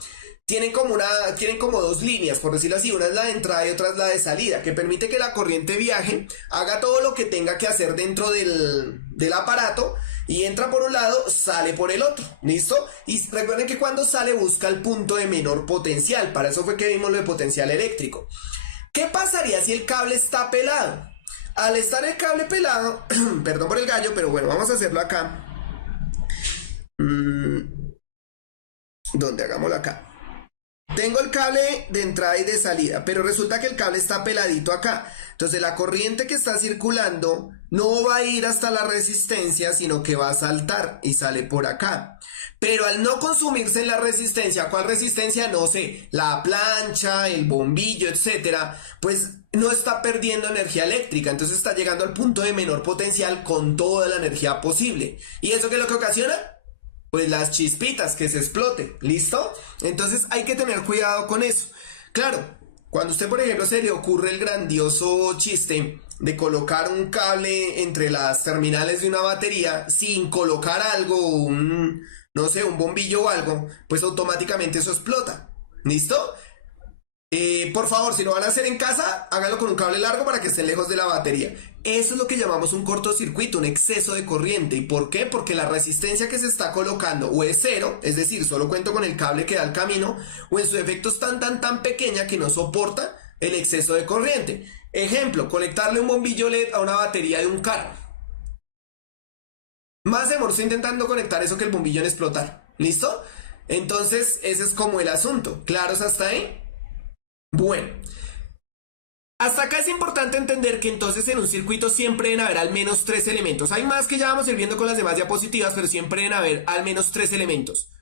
tienen como dos líneas, por decirlo así. Una es la de entrada y otra es la de salida, que permite que la corriente viaje, haga todo lo que tenga que hacer dentro del aparato y entra por un lado, sale por el otro. ¿Listo? Y recuerden que cuando sale busca el punto de menor potencial. Para eso fue que vimos lo de potencial eléctrico. ¿Qué pasaría si el cable está pelado? Al estar el cable pelado, perdón por el gallo, pero bueno, vamos a hacerlo acá. ¿Dónde? Hagámoslo acá. Tengo el cable de entrada y de salida, pero resulta que el cable está peladito acá. Entonces la corriente que está circulando no va a ir hasta la resistencia, sino que va a saltar y sale por acá. Pero al no consumirse en la resistencia, ¿cuál resistencia? No sé, la plancha, el bombillo, etcétera, pues no está perdiendo energía eléctrica, entonces está llegando al punto de menor potencial con toda la energía posible. ¿Y eso qué es lo que ocasiona? Pues las chispitas, que se explote. ¿Listo? Entonces hay que tener cuidado con eso. Claro, cuando usted por ejemplo se le ocurre el grandioso chiste de colocar un cable entre las terminales de una batería sin colocar algo, no sé, un bombillo o algo, pues automáticamente eso explota. ¿Listo? Por favor, si lo van a hacer en casa, háganlo con un cable largo para que estén lejos de la batería. Eso es lo que llamamos un cortocircuito, un exceso de corriente. ¿Y por qué? Porque la resistencia que se está colocando o es cero, es decir, solo cuento con el cable que da el camino, o en su efecto es tan pequeña que no soporta el exceso de corriente. Ejemplo, conectarle un bombillo LED a una batería de un carro. Más demoró intentando conectar eso que el bombillo en explotar. ¿Listo? Entonces, ese es como el asunto. ¿Claros hasta ahí? Bueno, hasta acá es importante entender que entonces en un circuito siempre deben haber al menos tres elementos. Hay más que ya vamos a ir viendo con las demás diapositivas, pero siempre deben haber al menos tres elementos.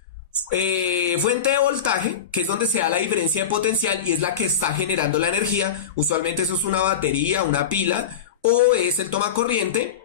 Fuente de voltaje, que es donde se da la diferencia de potencial y es la que está generando la energía. Usualmente eso es una batería, una pila, o es el toma corriente.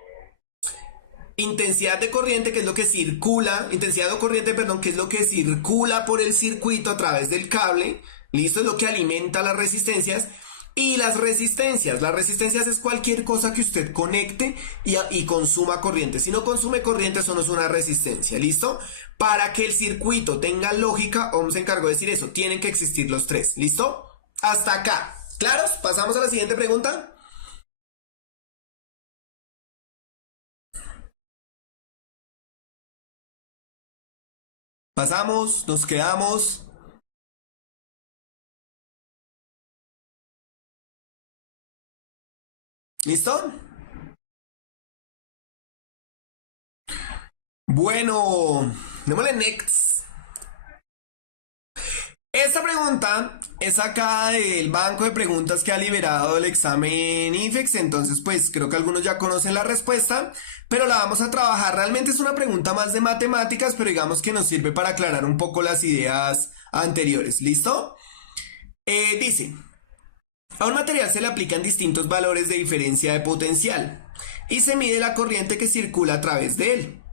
Intensidad de corriente, que es lo que circula, intensidad de corriente, perdón, que es lo que circula por el circuito a través del cable. Listo, es lo que alimenta las resistencias. Y las resistencias es cualquier cosa que usted conecte y consuma corriente. Si no consume corriente, eso no es una resistencia. ¿Listo? Para que el circuito tenga lógica, OHM se encargó de decir eso. Tienen que existir los tres. ¿Listo? Hasta acá. ¿Claros? Pasamos a la siguiente pregunta. Pasamos, nos quedamos. ¿Listo? Bueno, démosle next. Esta pregunta es sacada del banco de preguntas que ha liberado el examen IFEX, entonces pues creo que algunos ya conocen la respuesta, pero la vamos a trabajar. Realmente es una pregunta más de matemáticas, pero digamos que nos sirve para aclarar un poco las ideas anteriores. ¿Listo? Dice, a un material se le aplican distintos valores de diferencia de potencial y se mide la corriente que circula a través de él,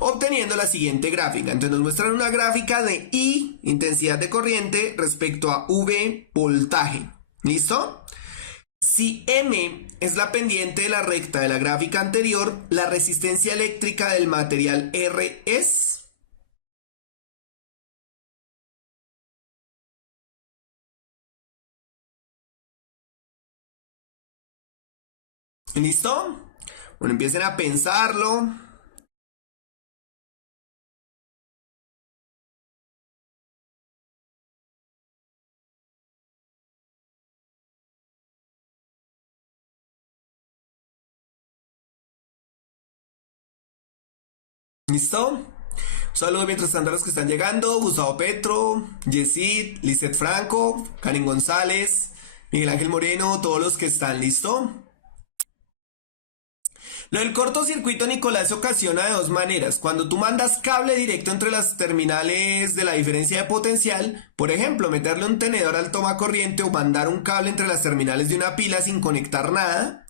obteniendo la siguiente gráfica. Entonces nos muestran una gráfica de I, intensidad de corriente, respecto a V, voltaje. ¿Listo? Si M es la pendiente de la recta de la gráfica anterior, la resistencia eléctrica del material R es... ¿Listo? Bueno, empiecen a pensarlo. ¿Listo? Un saludo mientras tanto a los que están llegando: Gustavo Petro, Yesid, Lizeth Franco, Karen González, Miguel Ángel Moreno, todos los que están. ¿Listo? Lo del cortocircuito, Nicolás, se ocasiona de dos maneras. Cuando tú mandas cable directo entre las terminales de la diferencia de potencial, por ejemplo, meterle un tenedor al toma corriente o mandar un cable entre las terminales de una pila sin conectar nada.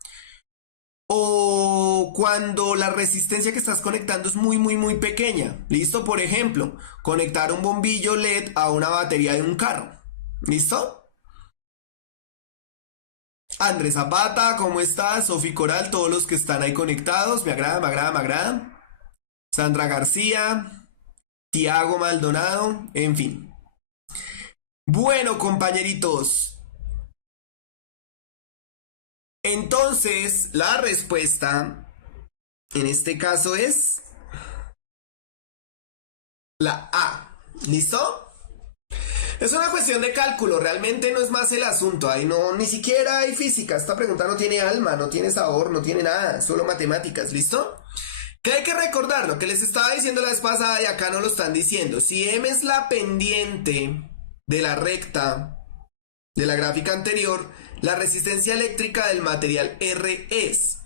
O cuando la resistencia que estás conectando es muy pequeña. ¿Listo? Por ejemplo, conectar un bombillo LED a una batería de un carro. ¿Listo? Andrés Zapata, ¿cómo estás? Sofi Coral, todos los que están ahí conectados. Me agrada. Sandra García, Tiago Maldonado, en fin. Bueno, compañeritos. Entonces, la respuesta en este caso es la A. ¿Listo? Es una cuestión de cálculo, realmente no es más el asunto. Ahí no, ni siquiera hay física. Esta pregunta no tiene alma, no tiene sabor, no tiene nada, solo matemáticas, ¿listo? Que hay que recordar lo que les estaba diciendo la vez pasada y acá no lo están diciendo. Si M es la pendiente de la recta de la gráfica anterior, la resistencia eléctrica del material R es.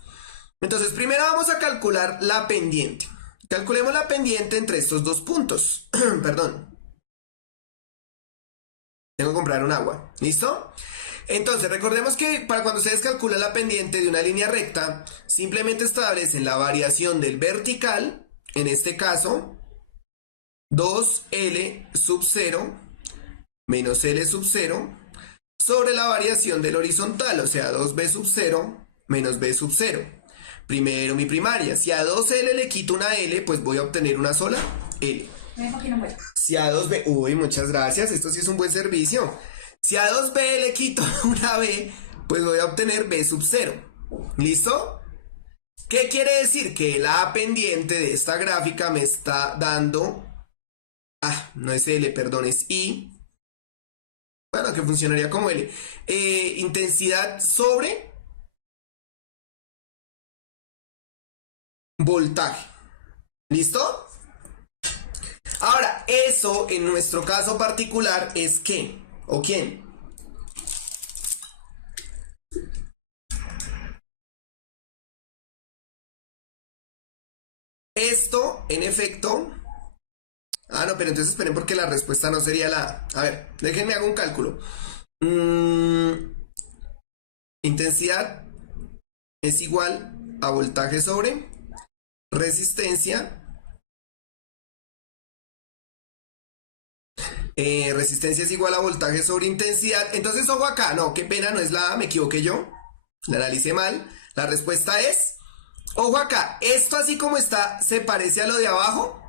Entonces, primero vamos a calcular la pendiente. Calculemos la pendiente entre estos dos puntos. Perdón. Tengo que comprar un agua. ¿Listo? Entonces, recordemos que para cuando ustedes calculan la pendiente de una línea recta, simplemente establecen la variación del vertical, en este caso, 2L sub 0 menos L sub 0, sobre la variación del horizontal, o sea, 2B sub 0 menos B sub 0. Primero mi primaria. Si a 2L le quito una L, pues voy a obtener una sola L. Si a 2B, uy, muchas gracias, esto sí es un buen servicio. Si a 2B le quito una B, pues voy a obtener B sub 0. ¿Listo? ¿Qué quiere decir? Que la pendiente de esta gráfica me está dando... no es L, perdón, es I. Bueno, que funcionaría como L. Intensidad sobre voltaje. ¿Listo? Ahora, eso en nuestro caso particular es ¿qué? ¿O quién? Esto, en efecto... no, pero entonces esperen porque la respuesta no sería la A. A ver, déjenme hago un cálculo. Intensidad es igual a voltaje sobre resistencia. Resistencia es igual a voltaje sobre intensidad. Entonces, ojo acá. No, qué pena, no es la A, me equivoqué yo. La analicé mal. La respuesta es... Ojo acá. Esto así como está, ¿se parece a lo de abajo?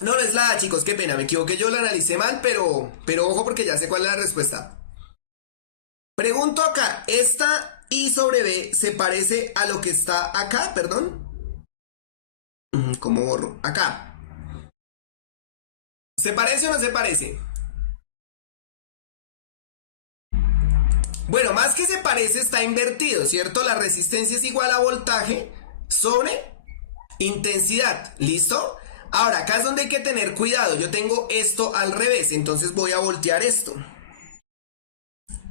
No, no es la A, chicos, qué pena, me equivoqué yo, la analicé mal, pero ojo porque ya sé cuál es la respuesta. Pregunto acá, ¿esta I sobre B se parece a lo que está acá? Perdón. ¿Cómo borro? Acá. ¿Se parece o no se parece? Bueno, más que se parece está invertido, ¿cierto? La resistencia es igual a voltaje sobre intensidad, ¿listo? Ahora, acá es donde hay que tener cuidado. Yo tengo esto al revés, entonces voy a voltear esto.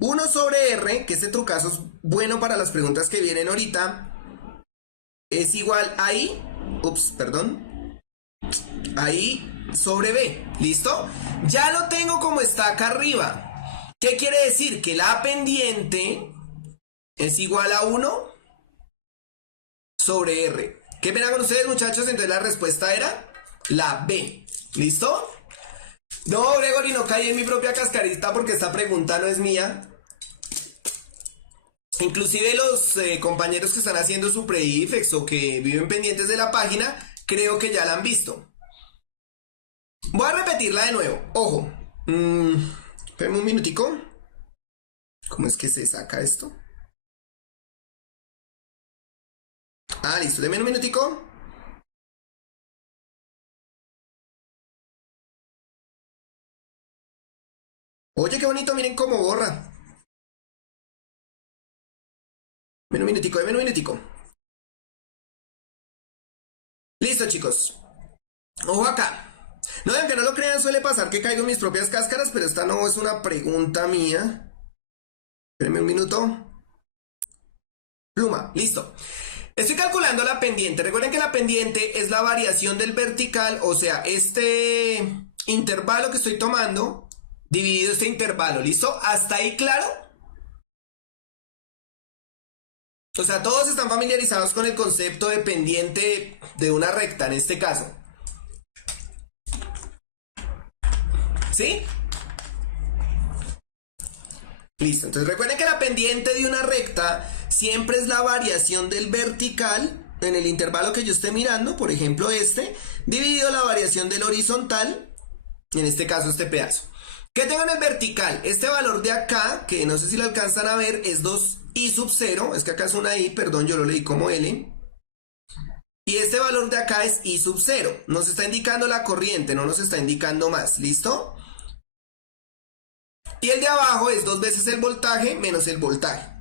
1 sobre R, que este trucazo es bueno para las preguntas que vienen ahorita, es igual a I, a I sobre B, ¿listo? Ya lo tengo como está acá arriba. ¿Qué quiere decir? Que la pendiente es igual a 1 sobre R. ¿Qué pena con ustedes, muchachos? Entonces la respuesta era la B. ¿Listo? No, Gregory, no caí en mi propia cascarita porque esta pregunta no es mía. Inclusive los compañeros que están haciendo su pre-IFEX o que viven pendientes de la página, creo que ya la han visto. Voy a repetirla de nuevo. Ojo. Espérame un minutico. ¿Cómo es que se saca esto? Listo. Deme un minutico. Oye, qué bonito, miren cómo borra. Deme un minutico. Listo, chicos. Ojo acá. No, aunque no lo crean, suele pasar que caigo en mis propias cáscaras, pero esta no es una pregunta mía. Espérenme un minuto. Pluma, listo. Estoy calculando la pendiente. Recuerden que la pendiente es la variación del vertical, o sea, este intervalo que estoy tomando dividido este intervalo, ¿listo? ¿Hasta ahí claro? O sea, todos están familiarizados con el concepto de pendiente de una recta en este caso. ¿Sí? Listo, entonces recuerden que la pendiente de una recta siempre es la variación del vertical en el intervalo que yo esté mirando, por ejemplo este, dividido la variación del horizontal, en este caso este pedazo. ¿Qué tengo en el vertical? Este valor de acá, que no sé si lo alcanzan a ver, es 2i sub 0, es que acá es una i, perdón, yo lo leí como l. Y este valor de acá es i sub 0, nos está indicando la corriente, no nos está indicando más, ¿listo? Y el de abajo es 2 veces el voltaje menos el voltaje.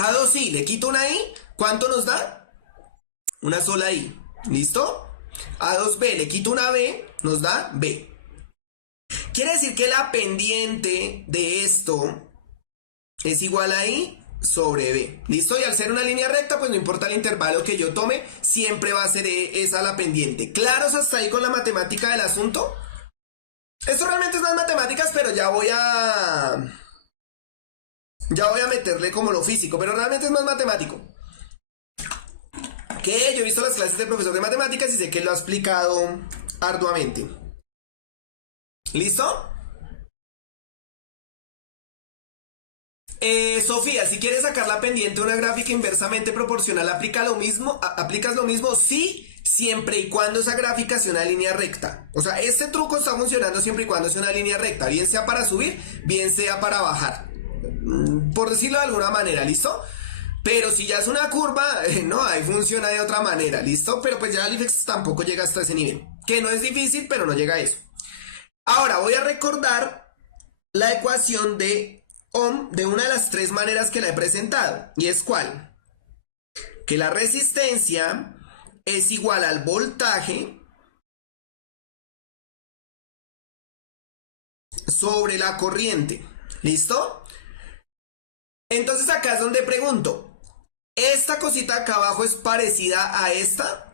A 2i le quito una i, ¿cuánto nos da? Una sola i, ¿listo? A 2b le quito una b, nos da b. Quiere decir que la pendiente de esto es igual a i sobre b, ¿listo? Y al ser una línea recta, pues no importa el intervalo que yo tome, siempre va a ser esa la pendiente. ¿Claros hasta ahí con la matemática del asunto? Esto realmente es más matemáticas, pero ya voy a meterle como lo físico, pero realmente es más matemático. Que yo he visto las clases del profesor de matemáticas y sé que lo ha explicado arduamente. ¿Listo? Sofía, si quieres sacar la pendiente de una gráfica inversamente proporcional, ¿aplicas lo mismo? Sí, siempre y cuando esa gráfica sea una línea recta. O sea, este truco está funcionando siempre y cuando sea una línea recta, bien sea para subir, bien sea para bajar. Por decirlo de alguna manera, ¿listo? Pero si ya es una curva, no, ahí funciona de otra manera, ¿listo? Pero pues ya el IFEX tampoco llega hasta ese nivel. Que no es difícil, pero no llega a eso. Ahora voy a recordar la ecuación de Ohm de una de las tres maneras que la he presentado. ¿Y es cuál? Que la resistencia es igual al voltaje sobre la corriente. ¿Listo? Entonces acá es donde pregunto, ¿esta cosita acá abajo es parecida a esta?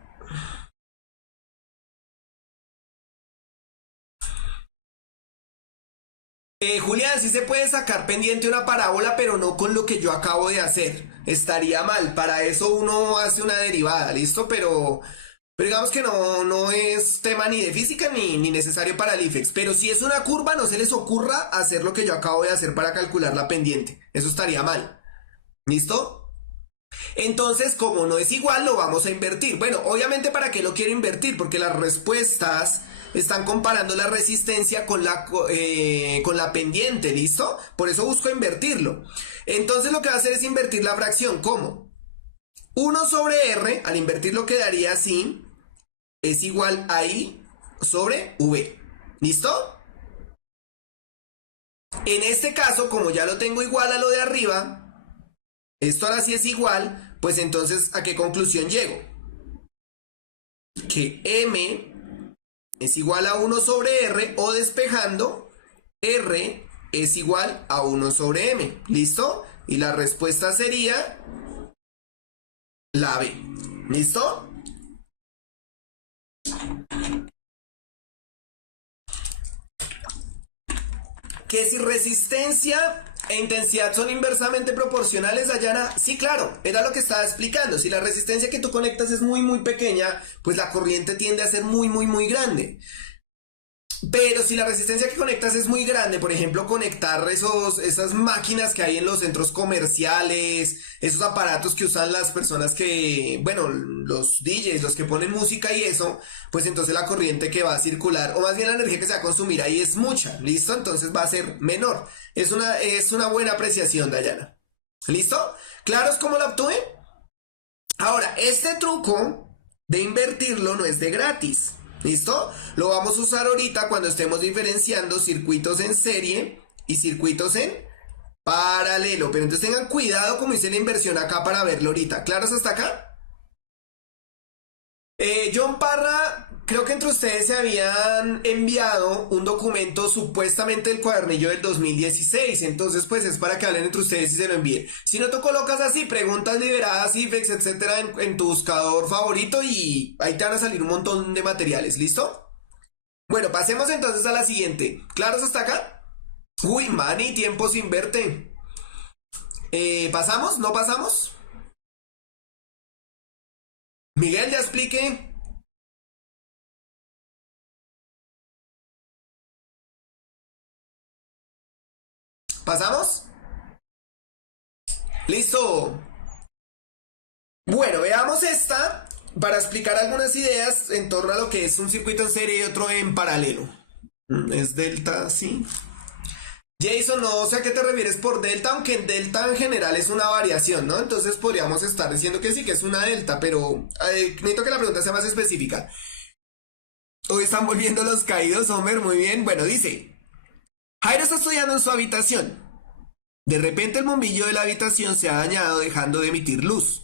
Julián, sí se puede sacar pendiente una parábola, pero no con lo que yo acabo de hacer. Estaría mal. Para eso uno hace una derivada, ¿listo? Pero digamos que no es tema ni de física ni necesario para el IFEX. Pero si es una curva, no se les ocurra hacer lo que yo acabo de hacer para calcular la pendiente. Eso estaría mal. ¿Listo? Entonces, como no es igual, lo vamos a invertir. Bueno, obviamente, ¿para qué lo quiero invertir? Porque las respuestas están comparando la resistencia con la pendiente, ¿listo? Por eso busco invertirlo. Entonces, lo que va a hacer es invertir la fracción. ¿Cómo? 1 sobre R, al invertirlo quedaría así, es igual a I sobre V. ¿Listo? En este caso, como ya lo tengo igual a lo de arriba, esto ahora sí es igual, pues entonces, ¿a qué conclusión llego? Que M es igual a 1 sobre R, o despejando, R es igual a 1 sobre M. ¿Listo? Y la respuesta sería la B. ¿Listo? Que si resistencia e intensidad son inversamente proporcionales, Dayana, sí, claro, era lo que estaba explicando. Si la resistencia que tú conectas es muy pequeña, pues la corriente tiende a ser muy grande. Pero si la resistencia que conectas es muy grande, por ejemplo, conectar esas máquinas que hay en los centros comerciales, esos aparatos que usan las personas que, bueno, los DJs, los que ponen música y eso, pues entonces la corriente que va a circular, o más bien la energía que se va a consumir ahí es mucha, ¿listo? Entonces va a ser menor. Es una buena apreciación, Dayana. ¿Listo? ¿Claros cómo la obtuve? Ahora, este truco de invertirlo no es de gratis. ¿Listo? Lo vamos a usar ahorita cuando estemos diferenciando circuitos en serie y circuitos en paralelo. Pero entonces tengan cuidado como hice la inversión acá para verlo ahorita. ¿Claros hasta acá? John Parra, creo que entre ustedes se habían enviado un documento supuestamente del cuadernillo del 2016, entonces pues es para que hablen entre ustedes y se lo envíen. Si no, tú colocas así, preguntas liberadas, IFEX, etcétera, en tu buscador favorito y ahí te van a salir un montón de materiales, ¿listo? Bueno, pasemos entonces a la siguiente. ¿Claros hasta acá? Uy, Manny, tiempo sin verte. ¿Pasamos? ¿No pasamos? Miguel, ya explique. ¿Pasamos? Listo. Bueno, veamos esta para explicar algunas ideas en torno a lo que es un circuito en serie y otro en paralelo. Es delta, sí. Jason, no sé a qué te refieres por delta, aunque en delta en general es una variación, ¿no? Entonces podríamos estar diciendo que sí, que es una delta, pero necesito que la pregunta sea más específica. Hoy están volviendo los caídos, Homer, muy bien. Bueno, dice, Jairo está estudiando en su habitación. De repente el bombillo de la habitación se ha dañado dejando de emitir luz.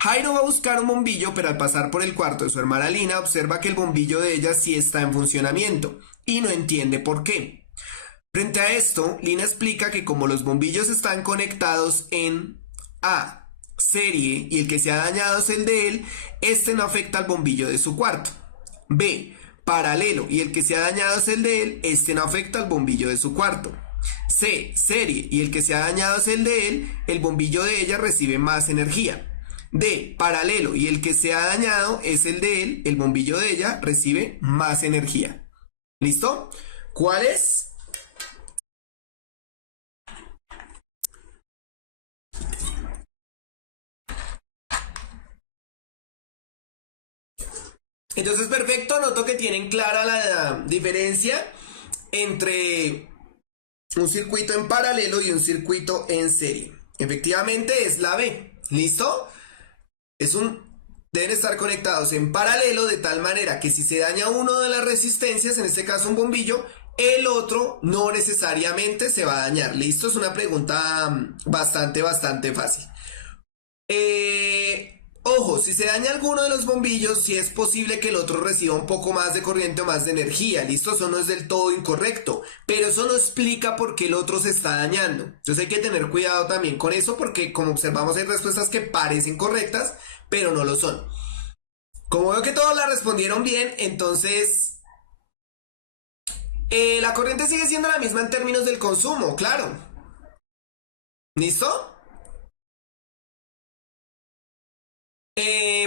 Jairo va a buscar un bombillo, pero al pasar por el cuarto de su hermana Lina observa que el bombillo de ella sí está en funcionamiento y no entiende por qué. Frente a esto, Lina explica que como los bombillos están conectados en A, serie, y el que se ha dañado es el de él, este no afecta al bombillo de su cuarto. B, paralelo, y el que se ha dañado es el de él, este no afecta al bombillo de su cuarto. C, serie, y el que se ha dañado es el de él, el bombillo de ella recibe más energía. D, paralelo, y el que se ha dañado es el de él, el bombillo de ella recibe más energía. ¿Listo? ¿Cuál es? Entonces, perfecto, noto que tienen clara la diferencia entre un circuito en paralelo y un circuito en serie. Efectivamente es la B. ¿Listo? Es un Deben estar conectados en paralelo de tal manera que si se daña uno de las resistencias, en este caso un bombillo, el otro no necesariamente se va a dañar. ¿Listo? Es una pregunta bastante fácil. Ojo, si se daña alguno de los bombillos, sí es posible que el otro reciba un poco más de corriente o más de energía, ¿listo? Eso no es del todo incorrecto, pero eso no explica por qué el otro se está dañando. Entonces hay que tener cuidado también con eso porque como observamos hay respuestas que parecen correctas, pero no lo son. Como veo que todos la respondieron bien, entonces la corriente sigue siendo la misma en términos del consumo, claro. ¿Listo?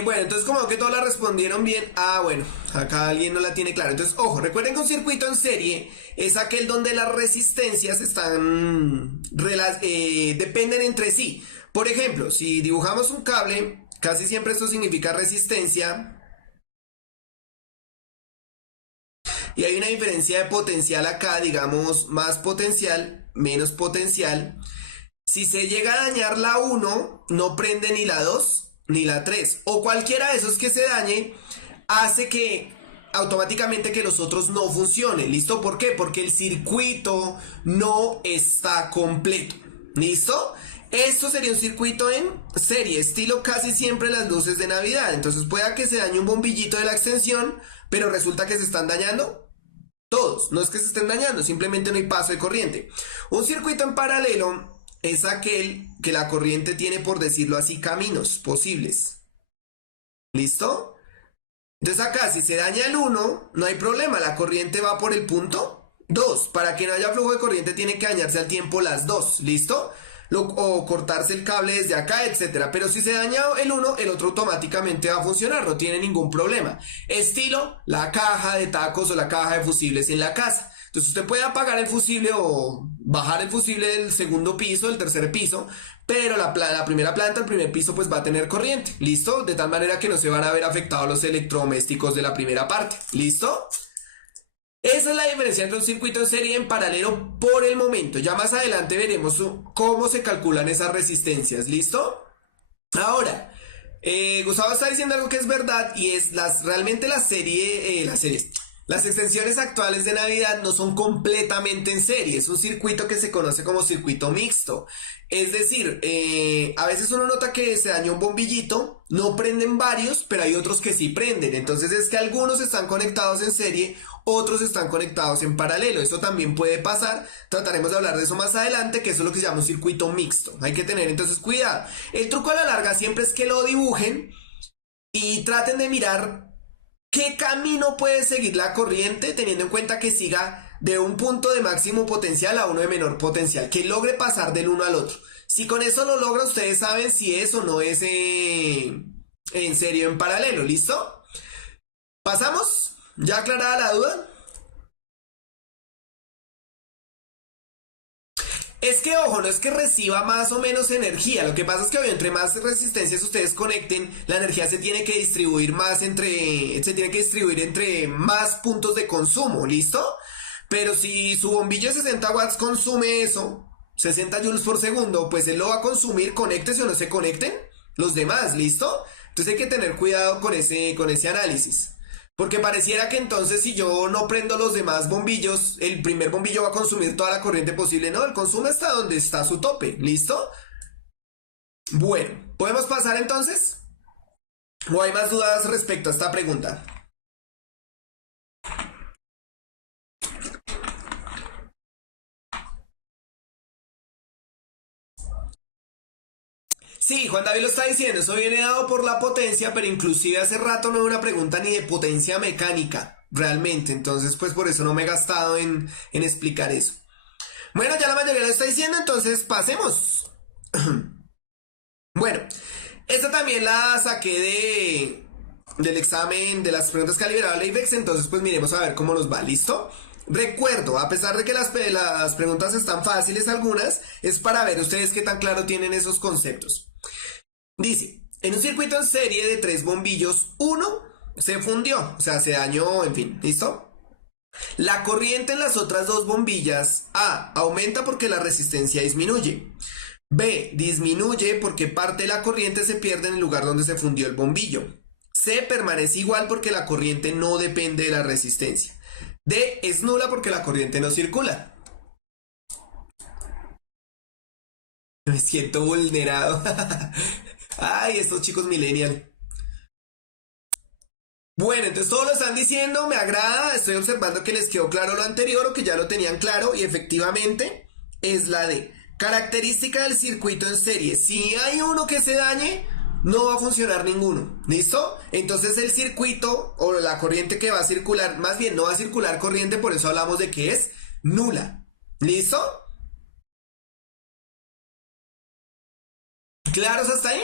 Bueno, entonces como que todos la respondieron bien. Ah, bueno, acá alguien no la tiene clara. Entonces, ojo, recuerden que un circuito en serie es aquel donde las resistencias dependen entre sí. Por ejemplo, si dibujamos un cable, casi siempre esto significa resistencia. Y hay una diferencia de potencial acá, digamos, más potencial, menos potencial. Si se llega a dañar la uno no prende ni la 2 ni la 3 o cualquiera de esos que se dañe, hace que automáticamente que los otros no funcionen. ¿Listo? ¿Por qué? Porque el circuito no está completo. ¿Listo? Esto sería un circuito en serie, estilo casi siempre las luces de Navidad. Entonces pueda que se dañe un bombillito de la extensión, pero resulta que se están dañando todos. No es que se estén dañando, simplemente no hay paso de corriente. Un circuito en paralelo es aquel que la corriente tiene, por decirlo así, caminos posibles. ¿Listo? Entonces acá si se daña el uno no hay problema, la corriente va por el punto 2. Para que no haya flujo de corriente tiene que dañarse al tiempo las dos. ¿Listo? O cortarse el cable desde acá, etcétera. Pero si se daña el uno, el otro automáticamente va a funcionar, no tiene ningún problema. Estilo la caja de tacos o la caja de fusibles en la casa. Entonces usted puede apagar el fusible o bajar el fusible del segundo piso, del tercer piso, pero la primera planta, el primer piso, pues va a tener corriente. ¿Listo? De tal manera que no se van a ver afectados los electrodomésticos de la primera parte. ¿Listo? Esa es la diferencia entre un circuito en serie y en paralelo por el momento. Ya más adelante veremos cómo se calculan esas resistencias. ¿Listo? Ahora, Gustavo está diciendo algo que es verdad y es realmente las series, Las extensiones actuales de Navidad no son completamente en serie, es un circuito que se conoce como circuito mixto. Es decir, a veces uno nota que se dañó un bombillito, no prenden varios, pero hay otros que sí prenden. Entonces es que algunos están conectados en serie, otros están conectados en paralelo. Eso también puede pasar, trataremos de hablar de eso más adelante, que eso es lo que se llama un circuito mixto. Hay que tener entonces cuidado. El truco a la larga siempre es que lo dibujen y traten de mirar ¿qué camino puede seguir la corriente teniendo en cuenta que siga de un punto de máximo potencial a uno de menor potencial? Que logre pasar del uno al otro. Si con eso lo logra, ustedes saben si es o no es en serio en paralelo. ¿Listo? ¿Pasamos? ¿Ya aclarada la duda? Es que, ojo, no es que reciba más o menos energía. Lo que pasa es que, obvio, entre más resistencias ustedes conecten, la energía se tiene que distribuir más se tiene que distribuir entre más puntos de consumo, ¿listo? Pero si su bombillo de 60 watts consume eso, 60 joules por segundo, pues él lo va a consumir, conéctese o no se conecten los demás, ¿listo? Entonces hay que tener cuidado con ese análisis. Porque pareciera que entonces si yo no prendo los demás bombillos, el primer bombillo va a consumir toda la corriente posible. No, él consume hasta donde está su tope. ¿Listo? Bueno, ¿podemos pasar entonces? ¿O hay más dudas respecto a esta pregunta? Sí, Juan David lo está diciendo, eso viene dado por la potencia, pero inclusive hace rato no hay una pregunta ni de potencia mecánica, realmente, entonces pues por eso no me he gastado en explicar eso. Bueno, ya la mayoría lo está diciendo, entonces pasemos. Bueno, esta también la saqué del examen de las preguntas que ha liberado la IBEX, entonces pues miremos a ver cómo nos va, ¿listo? Recuerdo, a pesar de que las preguntas están fáciles algunas, es para ver ustedes qué tan claro tienen esos conceptos. Dice, en un circuito en serie de tres bombillos, uno se fundió, o sea, se dañó, en fin, ¿listo? La corriente en las otras dos bombillas A aumenta porque la resistencia disminuye. B disminuye porque parte de la corriente se pierde en el lugar donde se fundió el bombillo. C permanece igual porque la corriente no depende de la resistencia. D es nula porque la corriente no circula. Me siento vulnerado. Ay, estos chicos millennial. Bueno, entonces todos lo están diciendo, me agrada, estoy observando que les quedó claro lo anterior o que ya lo tenían claro y efectivamente es la D. Característica del circuito en serie, si hay uno que se dañe, no va a funcionar ninguno, ¿listo? Entonces el circuito o la corriente que va a circular, más bien no va a circular corriente, por eso hablamos de que es nula, ¿listo? ¿Claros hasta ahí?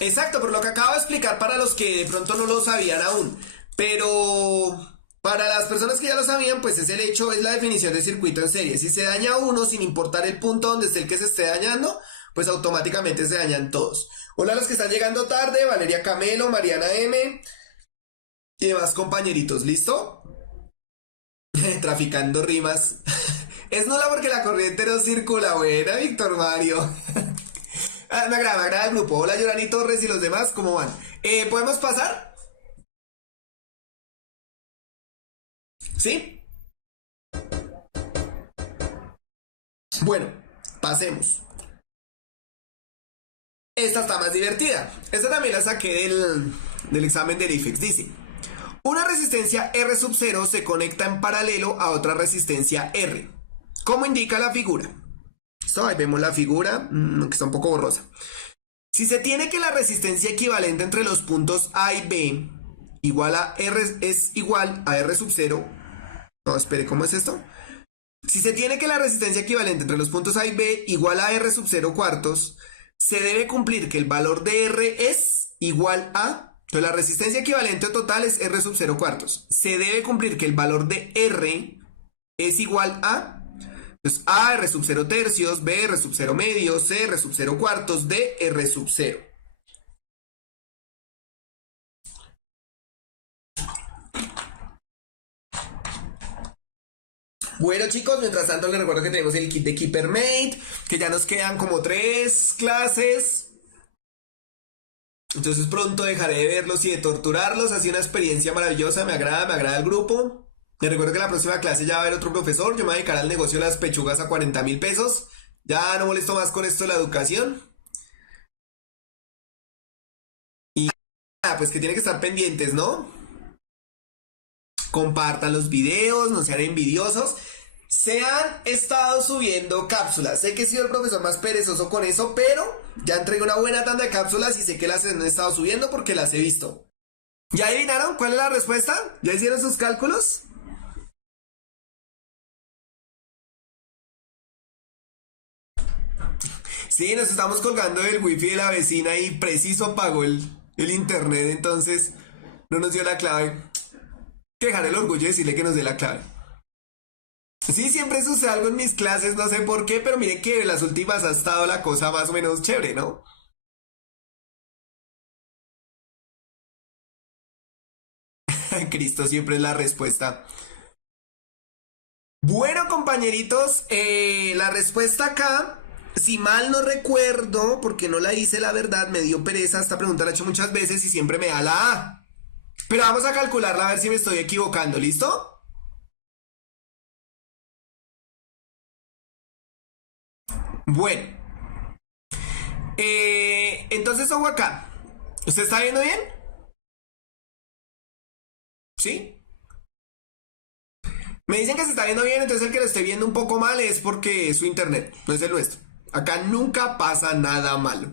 Exacto, por lo que acabo de explicar para los que de pronto no lo sabían aún. Pero para las personas que ya lo sabían, pues es el hecho, es la definición de circuito en serie. Si se daña uno, sin importar el punto donde esté el que se esté dañando, pues automáticamente se dañan todos. Hola a los que están llegando tarde, Valeria Camelo, Mariana M y demás compañeritos, ¿listo? Traficando rimas. Es nula porque la corriente no circula, buena, Víctor Mario. Ah, me agrada el grupo. Hola, Yorani Torres y los demás, ¿cómo van? ¿Podemos pasar? ¿Sí? Bueno, pasemos. Esta está más divertida. Esta también la saqué del examen del IFEX. Dice, una resistencia R sub 0 se conecta en paralelo a otra resistencia R. ¿Cómo indica la figura? Esto, ahí vemos la figura, que está un poco borrosa. Si se tiene que la resistencia equivalente entre los puntos A y B igual a R es igual a R sub 0. No, espere, ¿cómo es esto? Si se tiene que la resistencia equivalente entre los puntos A y B igual a R sub 0 cuartos, se debe cumplir que el valor de R es igual a... Entonces la resistencia equivalente o total es R sub 0 cuartos. Se debe cumplir que el valor de R es igual a... Entonces A R sub 0 tercios, B R sub 0 medios, C R sub 0 cuartos, D R sub 0. Bueno chicos, mientras tanto les recuerdo que tenemos el kit de KeeperMate, que ya nos quedan como 3 clases. Entonces pronto dejaré de verlos y de torturarlos. Ha sido una experiencia maravillosa, me agrada el grupo. Me recuerdo que en la próxima clase ya va a haber otro profesor. Yo me voy a dedicar al negocio de las pechugas a 40.000 pesos. Ya no molesto más con esto de la educación. Y pues que tiene que estar pendientes, ¿no? Compartan los videos, no sean envidiosos. Se han estado subiendo cápsulas. Sé que he sido el profesor más perezoso con eso, pero ya entregué una buena tanda de cápsulas y sé que las han estado subiendo porque las he visto. ¿Ya adivinaron cuál es la respuesta? ¿Ya hicieron sus cálculos? Sí, nos estamos colgando del wifi de la vecina y preciso apagó el internet, entonces no nos dio la clave. Que dejar el orgullo de decirle que nos dé la clave. Sí, siempre sucede algo en mis clases, no sé por qué, pero mire que en las últimas ha estado la cosa más o menos chévere, ¿no? Cristo siempre es la respuesta. Bueno, compañeritos, la respuesta acá, si mal no recuerdo, porque no la hice la verdad, me dio pereza, esta pregunta la he hecho muchas veces y siempre me da la A. Pero vamos a calcularla a ver si me estoy equivocando, ¿listo? Bueno, entonces ojo acá. ¿Usted está viendo bien? ¿Sí? Me dicen que se está viendo bien, entonces el que lo esté viendo un poco mal es porque es su internet, no es el nuestro. Acá nunca pasa nada malo.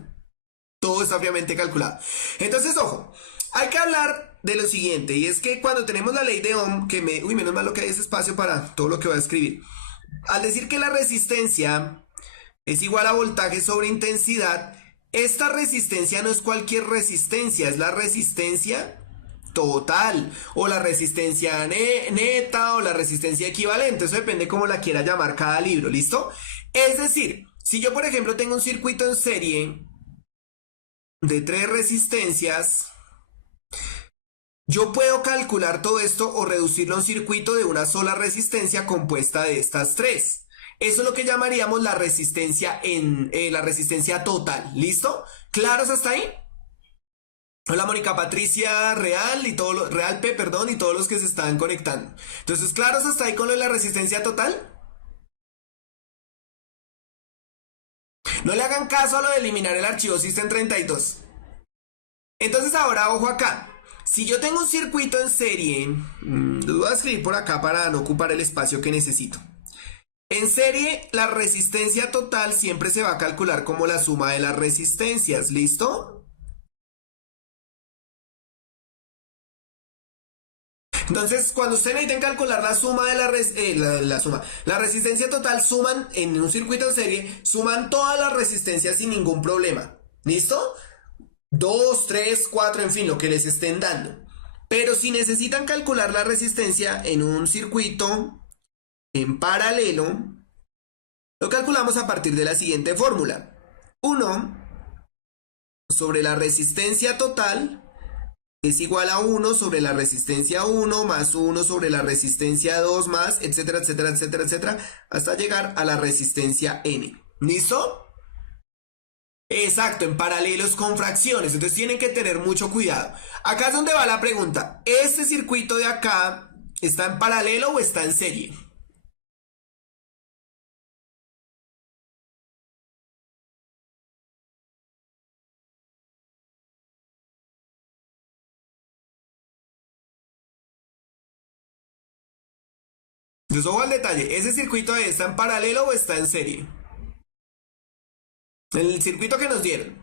Todo está fríamente calculado. Entonces, ojo, hay que hablar de lo siguiente, y es que cuando tenemos la ley de Ohm, que me... Uy, menos mal lo que hay ese espacio para todo lo que voy a escribir. Al decir que la resistencia es igual a voltaje sobre intensidad, esta resistencia no es cualquier resistencia, es la resistencia total o la resistencia neta o la resistencia equivalente. Eso depende cómo la quiera llamar cada libro, ¿listo? Es decir, si yo por ejemplo tengo un circuito en serie de tres resistencias, yo puedo calcular todo esto o reducirlo a un circuito de una sola resistencia compuesta de estas tres. Eso es lo que llamaríamos la resistencia la resistencia total. ¿Listo? ¿Claros hasta ahí? Hola Mónica Patricia Real y todo Real P, perdón, y todos los que se están conectando. Entonces, ¿claros hasta ahí con lo de la resistencia total? No le hagan caso a lo de eliminar el archivo System32. Entonces ahora, ojo acá. Si yo tengo un circuito en serie, lo voy a escribir por acá para no ocupar el espacio que necesito. En serie, la resistencia total siempre se va a calcular como la suma de las resistencias, ¿listo? Entonces, cuando ustedes necesiten calcular la suma de la resistencia total, suman en un circuito en serie, suman todas las resistencias sin ningún problema, ¿listo? 2, 3, 4, en fin, lo que les estén dando. Pero si necesitan calcular la resistencia en un circuito en paralelo, lo calculamos a partir de la siguiente fórmula. 1 sobre la resistencia total es igual a 1 sobre la resistencia 1 más 1 sobre la resistencia 2 más, etcétera, etcétera, etcétera, etcétera, hasta llegar a la resistencia n. ¿Listo? Exacto, en paralelos con fracciones, entonces tienen que tener mucho cuidado. Acá es donde va la pregunta. ¿Este circuito de acá está en paralelo o está en serie? Entonces, ojo al detalle, ¿ese circuito está en paralelo o está en serie? El circuito que nos dieron.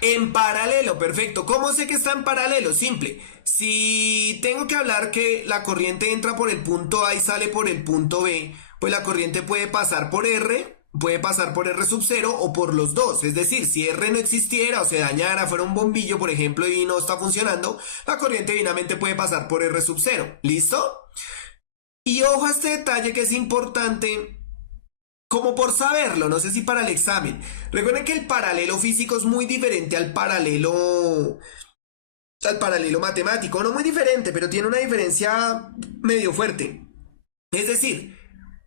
En paralelo, perfecto. ¿Cómo sé que está en paralelo? Simple. Si tengo que hablar que la corriente entra por el punto A y sale por el punto B, pues la corriente puede pasar por R, puede pasar por R sub 0 o por los dos. Es decir, si R no existiera o se dañara, fuera un bombillo, por ejemplo, y no está funcionando, la corriente divinamente puede pasar por R sub 0. ¿Listo? Y ojo a este detalle que es importante como por saberlo, no sé si para el examen. Recuerden que el paralelo físico es muy diferente al paralelo matemático, no muy diferente, pero tiene una diferencia medio fuerte. Es decir,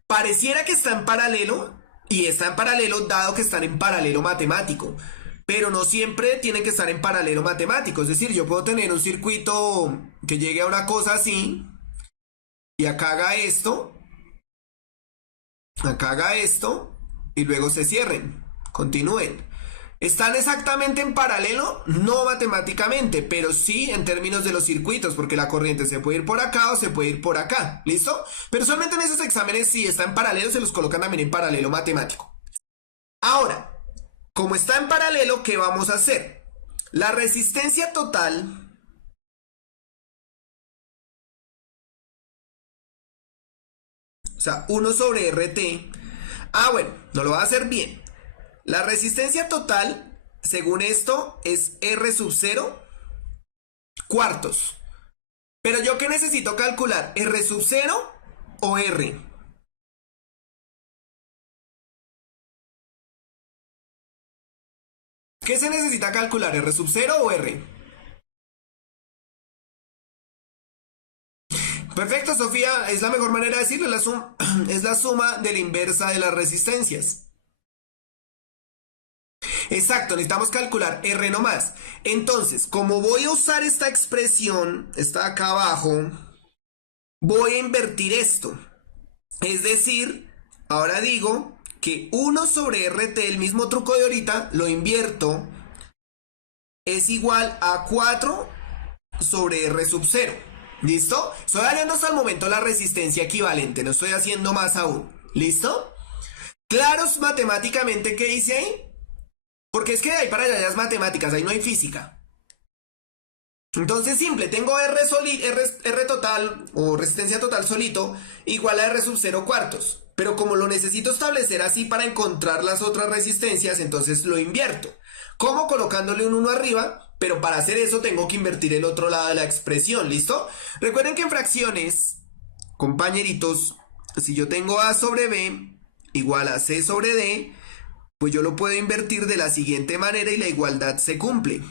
pareciera que está en paralelo y está en paralelo dado que están en paralelo matemático. pero no siempre tienen que estar en paralelo matemático. Es decir, yo puedo tener un circuito que llegue a una cosa así, y acá haga esto, y luego se cierren, continúen. ¿Están exactamente en paralelo? No matemáticamente, pero sí en términos de los circuitos, porque la corriente se puede ir por acá o se puede ir por acá, ¿listo? Pero solamente en esos exámenes, si está en paralelo, se los colocan también en paralelo matemático. Ahora, como está en paralelo, ¿qué vamos a hacer? La resistencia total, o sea, 1 sobre RT. Ah, bueno, no lo va a hacer bien. La resistencia total, según esto, es R sub 0 cuartos. Pero yo qué necesito calcular, R sub 0 o R. ¿Qué se necesita calcular, R sub 0 o R? Perfecto, Sofía, es la mejor manera de decirlo, es la suma de la inversa de las resistencias. Exacto, necesitamos calcular R nomás. Entonces, como voy a usar esta expresión, está acá abajo, voy a invertir esto. Es decir, ahora digo que 1 sobre RT, el mismo truco de ahorita, lo invierto, es igual a 4 sobre R sub 0. ¿Listo? Estoy hallando hasta el momento la resistencia equivalente, no estoy haciendo más aún. ¿Listo? ¿Claros matemáticamente qué dice ahí? Porque es que de ahí para allá ya es matemáticas, ahí no hay física. Entonces simple, tengo R total o resistencia total solito igual a R sub 0 cuartos. Pero como lo necesito establecer así para encontrar las otras resistencias, entonces lo invierto. ¿Cómo? Colocándole un 1 arriba, pero para hacer eso tengo que invertir el otro lado de la expresión, ¿listo? Recuerden que en fracciones, compañeritos, si yo tengo A sobre B igual a C sobre D, pues yo lo puedo invertir de la siguiente manera y la igualdad se cumple.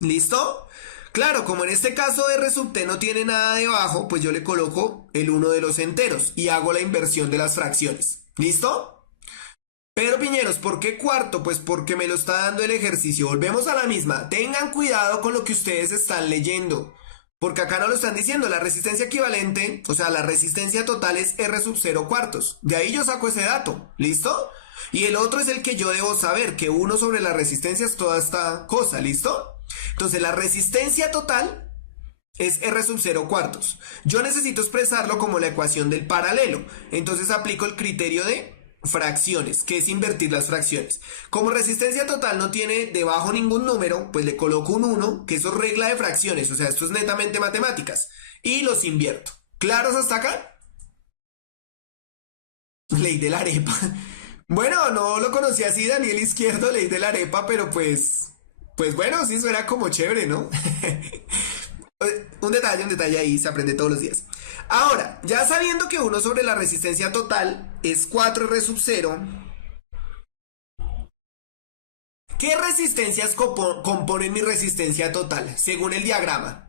¿Listo? Claro, como en este caso R sub t no tiene nada debajo, pues yo le coloco el 1 de los enteros y hago la inversión de las fracciones. ¿Listo? Pero Piñeros, ¿por qué cuarto? Pues porque me lo está dando el ejercicio. Volvemos a la misma. Tengan cuidado con lo que ustedes están leyendo. Porque acá no lo están diciendo. La resistencia equivalente, o sea, la resistencia total es R sub 0 cuartos. De ahí yo saco ese dato. ¿Listo? Y el otro es el que yo debo saber, que 1 sobre la resistencia es toda esta cosa. ¿Listo? Entonces la resistencia total es R sub 0 cuartos. Yo necesito expresarlo como la ecuación del paralelo. Entonces aplico el criterio de fracciones, que es invertir las fracciones. Como resistencia total no tiene debajo ningún número, pues le coloco un 1, que eso es regla de fracciones. O sea, esto es netamente matemáticas. Y los invierto. ¿Claros hasta acá? Ley de la arepa. Bueno, no lo conocí así, Daniel Izquierdo, ley de la arepa, pero pues bueno, sí suena como chévere, ¿no? Un detalle ahí, se aprende todos los días. Ahora, ya sabiendo que 1 sobre la resistencia total es 4R sub 0, ¿qué resistencias componen mi resistencia total, según el diagrama?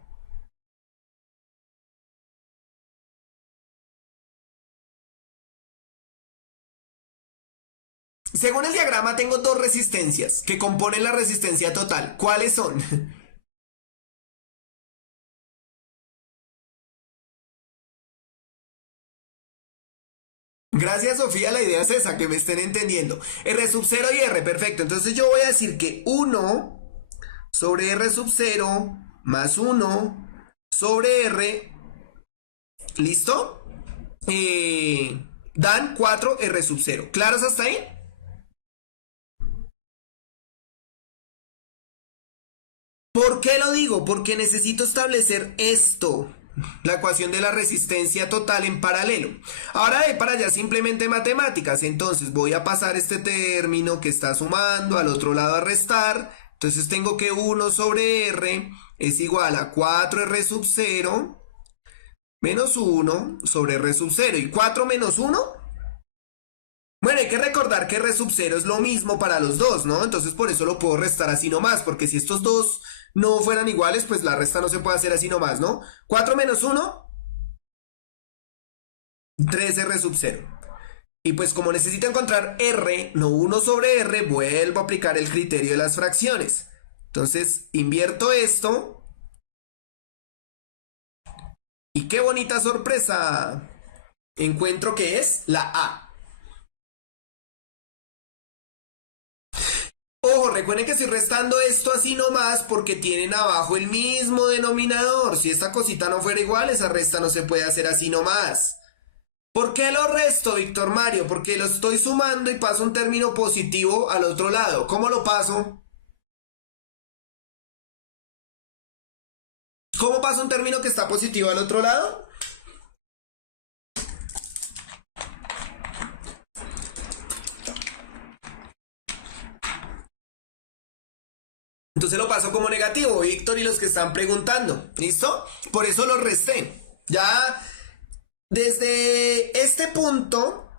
Según el diagrama tengo dos resistencias que componen la resistencia total. ¿Cuáles son? Gracias, Sofía, la idea es esa, que me estén entendiendo. R sub 0 y R, perfecto. Entonces yo voy a decir que 1 sobre R sub 0 más 1 sobre R, ¿listo? Dan 4 R sub 0. ¿Claros hasta ahí? ¿Por qué lo digo? Porque necesito establecer esto, la ecuación de la resistencia total en paralelo. Ahora de para allá simplemente matemáticas. Entonces voy a pasar este término que está sumando, al otro lado a restar. Entonces tengo que 1 sobre R es igual a 4R sub 0 menos 1 sobre R sub 0. ¿Y 4 menos 1? Bueno, hay que recordar que R sub 0 es lo mismo para los dos, ¿no? Entonces por eso lo puedo restar así nomás, porque si estos dos no fueran iguales, pues la resta no se puede hacer así nomás, ¿no? 4 menos 1, 3R sub 0. Y pues como necesito encontrar R, no 1 sobre R, vuelvo a aplicar el criterio de las fracciones. Entonces invierto esto. Y qué bonita sorpresa. Encuentro que es la A. Ojo, recuerden que estoy restando esto así nomás porque tienen abajo el mismo denominador. Si esta cosita no fuera igual, esa resta no se puede hacer así nomás. ¿Por qué lo resto, Víctor Mario? Porque lo estoy sumando y paso un término positivo al otro lado. ¿Cómo lo paso? ¿Cómo paso un término que está positivo al otro lado? Entonces lo paso como negativo, Víctor y los que están preguntando. ¿Listo? Por eso lo resté. Ya desde este punto,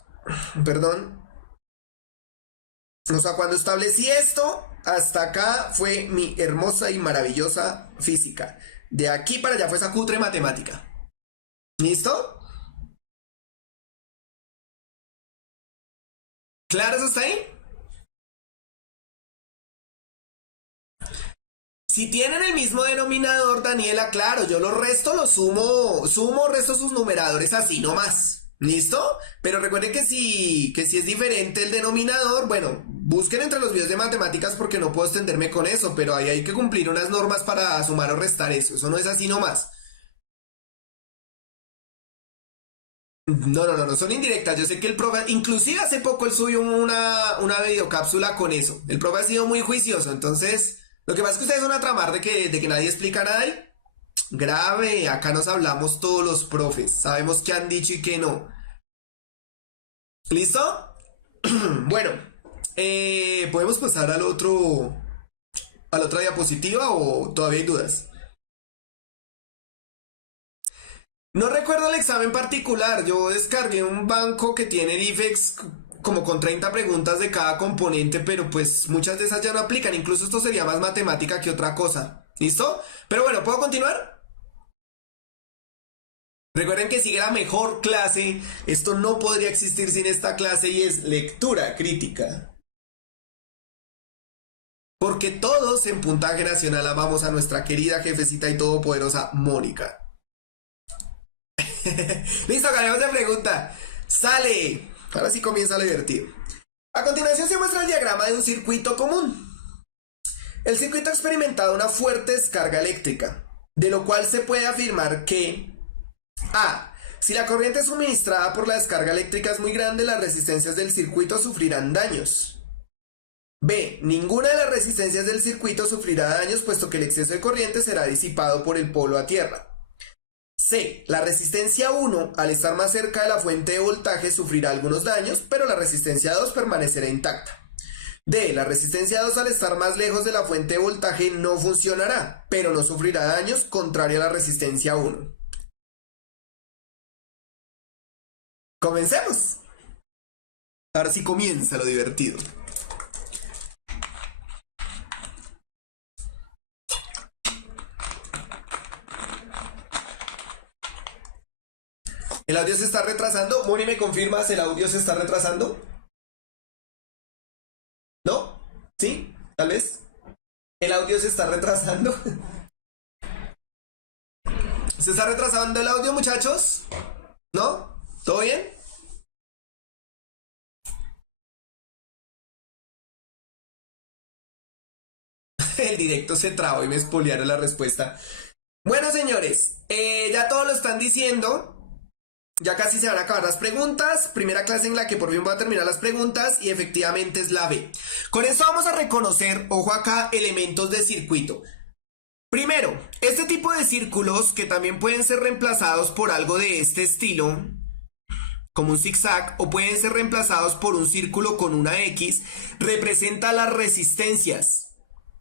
perdón, o sea, cuando establecí esto, hasta acá fue mi hermosa y maravillosa física. De aquí para allá fue esa cutre matemática. ¿Listo? ¿Claro eso está ahí? Si tienen el mismo denominador, Daniela, claro, yo lo resto, lo sumo, resto sus numeradores así nomás. ¿Listo? Pero recuerden que si es diferente el denominador, bueno, busquen entre los videos de matemáticas porque no puedo extenderme con eso, pero ahí hay que cumplir unas normas para sumar o restar eso no es así nomás. No, son indirectas. Yo sé que el profe, inclusive hace poco él subió una videocápsula con eso. El profe ha sido muy juicioso, entonces, lo que pasa es que ustedes son a tramar de que nadie explica nada. Grave, acá nos hablamos todos los profes, sabemos qué han dicho y qué no. ¿Listo? Bueno, podemos pasar a la otra diapositiva o todavía hay dudas. No recuerdo el examen particular, yo descargué un banco que tiene el IFEX como con 30 preguntas de cada componente, pero pues muchas de esas ya no aplican, incluso esto sería más matemática que otra cosa. ¿Listo? Pero bueno, ¿puedo continuar? Recuerden que sigue la mejor clase, esto no podría existir sin esta clase y es lectura crítica. Porque todos en Puntaje Nacional amamos a nuestra querida jefecita y todopoderosa Mónica. Listo, cambiamos de pregunta. Sale. Ahora sí comienza lo divertido. A continuación se muestra el diagrama de un circuito común. El circuito ha experimentado una fuerte descarga eléctrica, de lo cual se puede afirmar que A. Si la corriente suministrada por la descarga eléctrica es muy grande, las resistencias del circuito sufrirán daños. B. Ninguna de las resistencias del circuito sufrirá daños, puesto que el exceso de corriente será disipado por el polo a tierra. C. La resistencia 1, al estar más cerca de la fuente de voltaje, sufrirá algunos daños, pero la resistencia 2 permanecerá intacta. D. La resistencia 2, al estar más lejos de la fuente de voltaje, no funcionará, pero no sufrirá daños, contrario a la resistencia 1. Comencemos. Ahora sí comienza lo divertido. ¿El audio se está retrasando? Moni, ¿me confirmas? ¿El audio se está retrasando? ¿No? ¿Sí? ¿Tal vez? ¿El audio se está retrasando? ¿Se está retrasando el audio, muchachos? ¿No? ¿Todo bien? El directo se trabó y me espolearon la respuesta. Bueno, señores, ya todos lo están diciendo. Ya casi se van a acabar las preguntas. Primera clase en la que por fin voy a terminar las preguntas y efectivamente es la B. Con esto vamos a reconocer, ojo acá, elementos de circuito. Primero, este tipo de círculos que también pueden ser reemplazados por algo de este estilo, como un zigzag, o pueden ser reemplazados por un círculo con una X, representa las resistencias.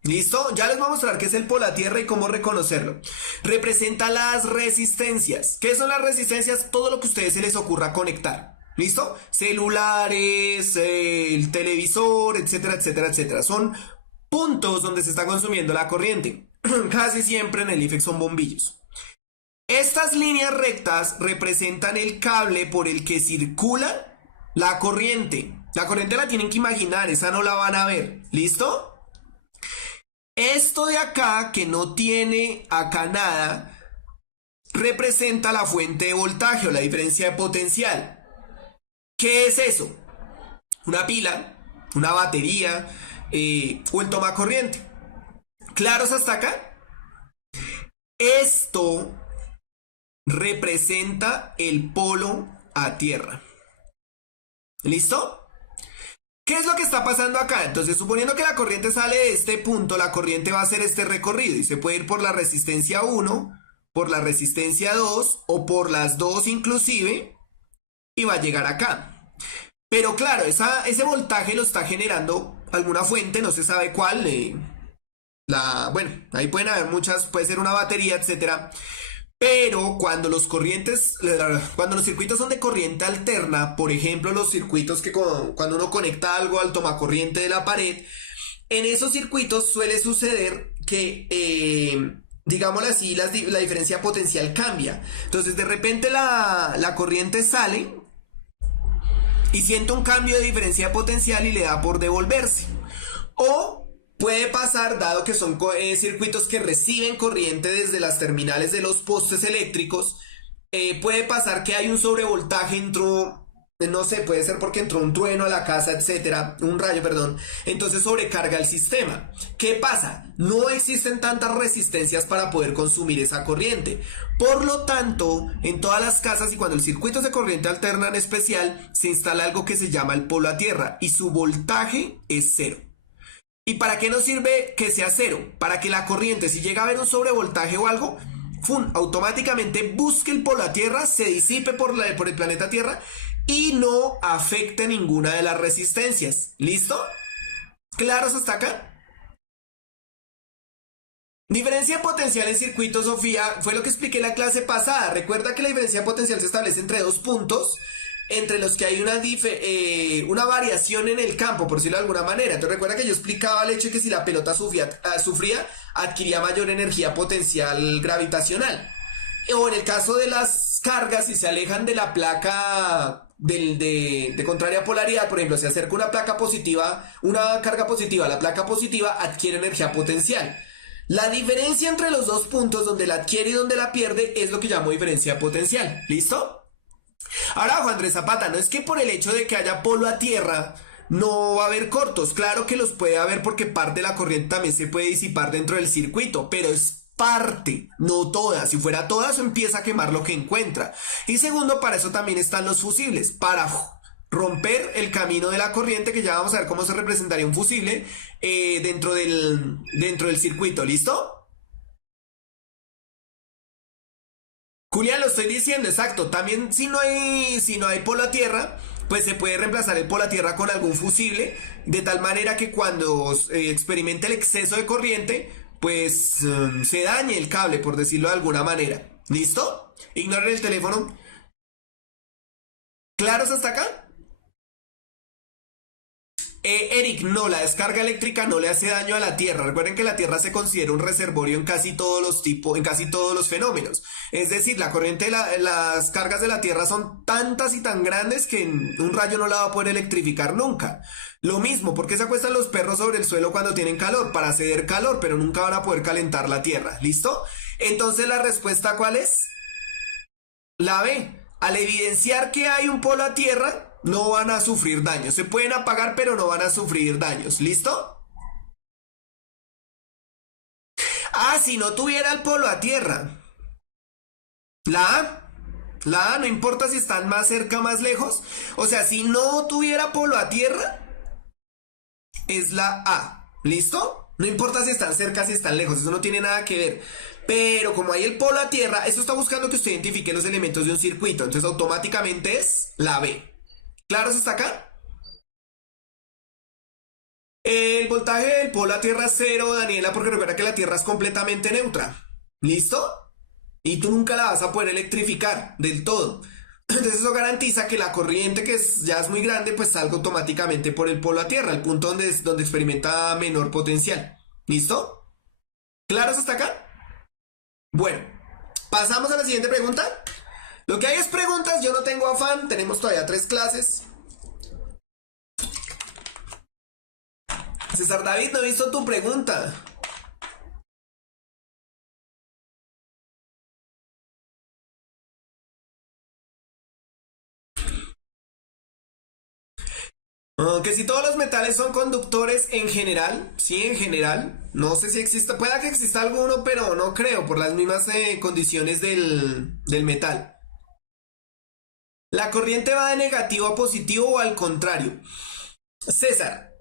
¿Listo? Ya les voy a mostrar qué es el polo a tierra y cómo reconocerlo. Representa las resistencias. ¿Qué son las resistencias? Todo lo que a ustedes se les ocurra conectar. ¿Listo? Celulares, el televisor, etcétera, etcétera, etcétera. Son puntos donde se está consumiendo la corriente. Casi siempre en el IFEX son bombillos. Estas líneas rectas representan el cable por el que circula La corriente. La corriente la tienen que imaginar, esa no la van a ver. ¿Listo? Esto de acá, que no tiene acá nada, representa la fuente de voltaje o la diferencia de potencial. ¿Qué es eso? Una pila, una batería o el tomacorriente. ¿Claros hasta acá? Esto representa el polo a tierra. ¿Listo? ¿Qué es lo que está pasando acá? Entonces, suponiendo que la corriente sale de este punto, la corriente va a hacer este recorrido y se puede ir por la resistencia 1, por la resistencia 2 o por las dos inclusive y va a llegar acá. Pero claro, ese voltaje lo está generando alguna fuente, no se sabe cuál. Bueno, ahí pueden haber muchas, puede ser una batería, etcétera. Pero cuando los circuitos son de corriente alterna, por ejemplo, los circuitos que cuando uno conecta algo al tomacorriente de la pared, en esos circuitos suele suceder que, digámoslo así, la diferencia potencial cambia. Entonces, de repente la corriente sale y siente un cambio de diferencia potencial y le da por devolverse. O puede pasar, dado que son circuitos que reciben corriente desde las terminales de los postes eléctricos, puede pasar que hay un sobrevoltaje, no sé, puede ser porque entró un trueno a la casa, etcétera, un rayo, perdón, entonces sobrecarga el sistema. ¿Qué pasa? No existen tantas resistencias para poder consumir esa corriente. Por lo tanto, en todas las casas y cuando el circuito es de corriente alterna en especial, se instala algo que se llama el polo a tierra y su voltaje es cero. ¿Y para qué nos sirve que sea cero? Para que la corriente, si llega a haber un sobrevoltaje o algo, automáticamente busque el polo a tierra, se disipe por el planeta Tierra y no afecte ninguna de las resistencias. ¿Listo? ¿Claros hasta acá? Diferencia potencial en circuito, Sofía, fue lo que expliqué en la clase pasada. Recuerda que la diferencia potencial se establece entre dos puntos entre los que hay una variación en el campo, por decirlo de alguna manera. Entonces recuerda que yo explicaba el hecho de que si la pelota sufría, adquiría mayor energía potencial gravitacional. O en el caso de las cargas, si se alejan de la placa de contraria polaridad, por ejemplo, se acerca una carga positiva a la placa positiva, adquiere energía potencial. La diferencia entre los dos puntos, donde la adquiere y donde la pierde, es lo que llamo diferencia potencial. ¿Listo? Ahora, Juan Andrés Zapata, no es que por el hecho de que haya polo a tierra no va a haber cortos. Claro que los puede haber porque parte de la corriente también se puede disipar dentro del circuito, pero es parte, no toda. Si fuera toda, eso empieza a quemar lo que encuentra. Y segundo, para eso también están los fusibles, para romper el camino de la corriente, que ya vamos a ver cómo se representaría un fusible dentro del circuito. ¿Listo? Julián, lo estoy diciendo, exacto. También si no hay polo a tierra, pues se puede reemplazar el polo a tierra con algún fusible, de tal manera que cuando experimente el exceso de corriente, pues se dañe el cable, por decirlo de alguna manera. ¿Listo? Ignoren el teléfono. ¿Claros hasta acá? Eric, no, la descarga eléctrica no le hace daño a la Tierra. Recuerden que la Tierra se considera un reservorio en casi todos los tipos, en casi todos los fenómenos. Es decir, la corriente las cargas de la Tierra son tantas y tan grandes que un rayo no la va a poder electrificar nunca. Lo mismo, ¿por qué se acuestan los perros sobre el suelo cuando tienen calor? Para ceder calor, pero nunca van a poder calentar la Tierra. ¿Listo? Entonces, ¿la respuesta cuál es? La B. Al evidenciar que hay un polo a tierra, no van a sufrir daños. Se pueden apagar, pero no van a sufrir daños. ¿Listo? Ah, si no tuviera el polo a tierra. La A. La A, no importa si están más cerca o más lejos. O sea, si no tuviera polo a tierra, es la A. ¿Listo? No importa si están cerca, si están lejos. Eso no tiene nada que ver. Pero como hay el polo a tierra, eso está buscando que usted identifique los elementos de un circuito. Entonces automáticamente es la B. ¿Claros hasta acá? El voltaje del polo a tierra es cero, Daniela, porque recuerda que la tierra es completamente neutra. ¿Listo? Y tú nunca la vas a poder electrificar del todo. Entonces eso garantiza que la corriente, que ya es muy grande, pues salga automáticamente por el polo a tierra, el punto donde experimenta menor potencial. ¿Listo? ¿Claros hasta acá? Bueno, pasamos a la siguiente pregunta. Lo que hay es preguntas, yo no tengo afán, tenemos todavía 3 clases. César David, no he visto tu pregunta. Que si todos los metales son conductores en general, sí, en general. No sé si exista, pueda que exista alguno, pero no creo, por las mismas condiciones del metal. ¿La corriente va de negativo a positivo o al contrario? César,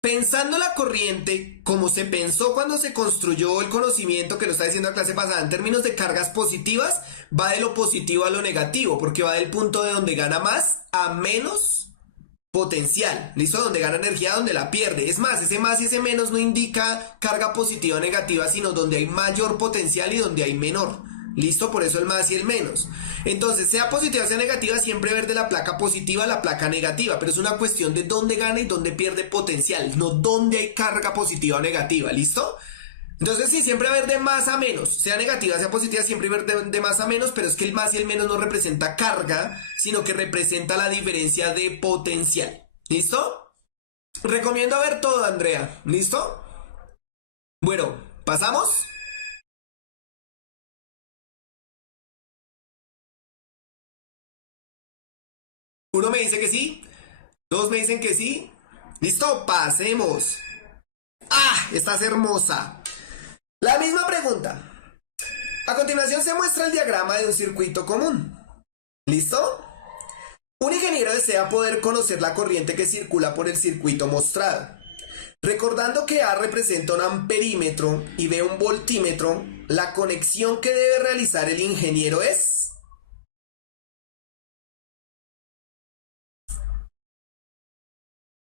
pensando la corriente como se pensó cuando se construyó el conocimiento que lo está diciendo la clase pasada en términos de cargas positivas, va de lo positivo a lo negativo, porque va del punto de donde gana más a menos potencial, ¿listo? Donde gana energía, donde la pierde. Es más, ese más y ese menos no indica carga positiva o negativa, sino donde hay mayor potencial y donde hay menor. ¿Listo? Por eso el más y el menos. Entonces, sea positiva o sea negativa, siempre ver de la placa positiva a la placa negativa, pero es una cuestión de dónde gana y dónde pierde potencial, no dónde hay carga positiva o negativa, ¿listo? Entonces sí, siempre ver de más a menos, sea negativa, sea positiva, siempre ver de más a menos, pero es que el más y el menos no representa carga, sino que representa la diferencia de potencial. ¿Listo? Recomiendo ver todo, Andrea. ¿Listo? Bueno, ¿pasamos? Uno me dice que sí, dos me dicen que sí. ¿Listo? Pasemos. ¡Ah! Estás hermosa. La misma pregunta. A continuación se muestra el diagrama de un circuito común. ¿Listo? Un ingeniero desea poder conocer la corriente que circula por el circuito mostrado. Recordando que A representa un amperímetro y B un voltímetro, la conexión que debe realizar el ingeniero es...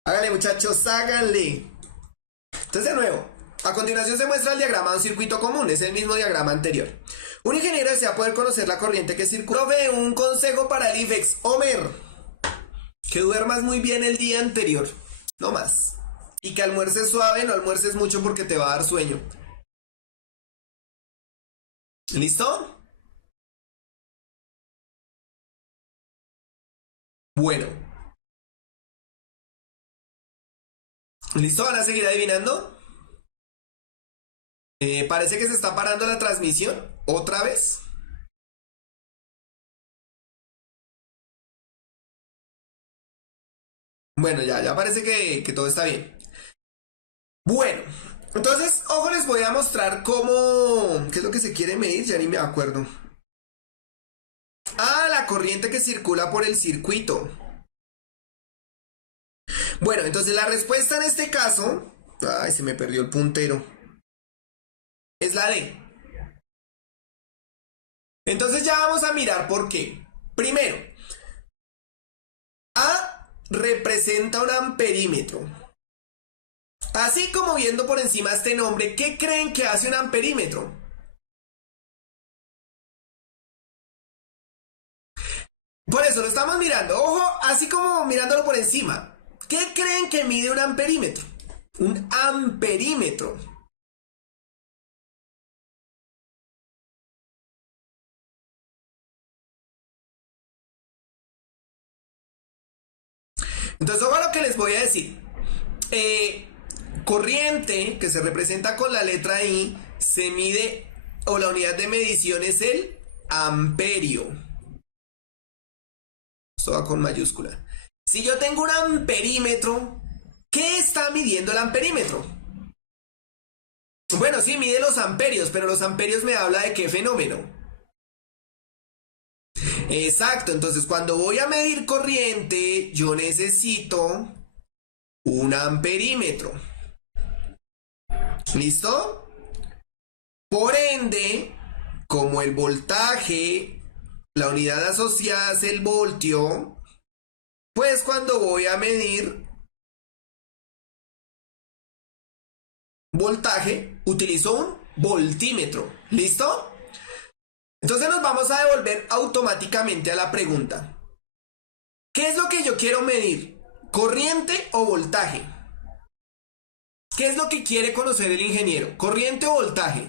Háganle muchachos, háganle. Entonces de nuevo, a continuación se muestra el diagrama de un circuito común, es el mismo diagrama anterior. Un ingeniero desea poder conocer la corriente que circula. Ve un consejo para el IFEX, Homer, que duermas muy bien el día anterior, no más. Y que almuerces suave, no almuerces mucho porque te va a dar sueño. ¿Listo? Bueno. ¿Listo? ¿Van a seguir adivinando? Parece que se está parando la transmisión. ¿Otra vez? Bueno, ya parece que todo está bien. Bueno, entonces, ojo, les voy a mostrar cómo... ¿Qué es lo que se quiere medir? Ya ni me acuerdo. Ah, la corriente que circula por el circuito. Bueno, entonces la respuesta en este caso... Ay, se me perdió el puntero. Es la D. Entonces ya vamos a mirar por qué. Primero, A representa un amperímetro. Así como viendo por encima este nombre, ¿qué creen que hace un amperímetro? Por eso lo estamos mirando. Ojo, así como mirándolo por encima. ¿Qué creen que mide un amperímetro? Un amperímetro. Entonces, ojo a lo que les voy a decir. Corriente, que se representa con la letra I, se mide, o la unidad de medición es el amperio. Esto va con mayúscula. Si yo tengo un amperímetro, ¿qué está midiendo el amperímetro? Bueno, sí, mide los amperios, pero los amperios me habla de qué fenómeno. Exacto, entonces cuando voy a medir corriente, yo necesito un amperímetro. ¿Listo? Por ende, como el voltaje, la unidad asociada es el voltio, pues cuando voy a medir voltaje, utilizo un voltímetro. ¿Listo? Entonces nos vamos a devolver automáticamente a la pregunta. ¿Qué es lo que yo quiero medir? ¿Corriente o voltaje? ¿Qué es lo que quiere conocer el ingeniero? ¿Corriente o voltaje?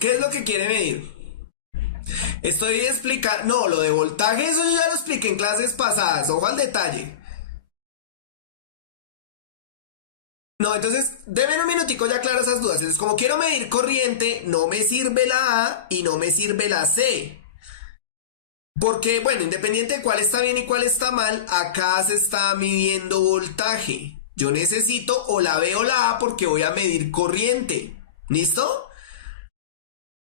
¿Qué es lo que quiere medir? Estoy explicando... No, lo de voltaje, eso yo ya lo expliqué en clases pasadas. Ojo al detalle. No, entonces, deben un minutico ya aclaro esas dudas. Entonces, como quiero medir corriente, no me sirve la A y no me sirve la C. Porque, bueno, independiente de cuál está bien y cuál está mal, acá se está midiendo voltaje. Yo necesito o la B o la A porque voy a medir corriente. ¿Listo?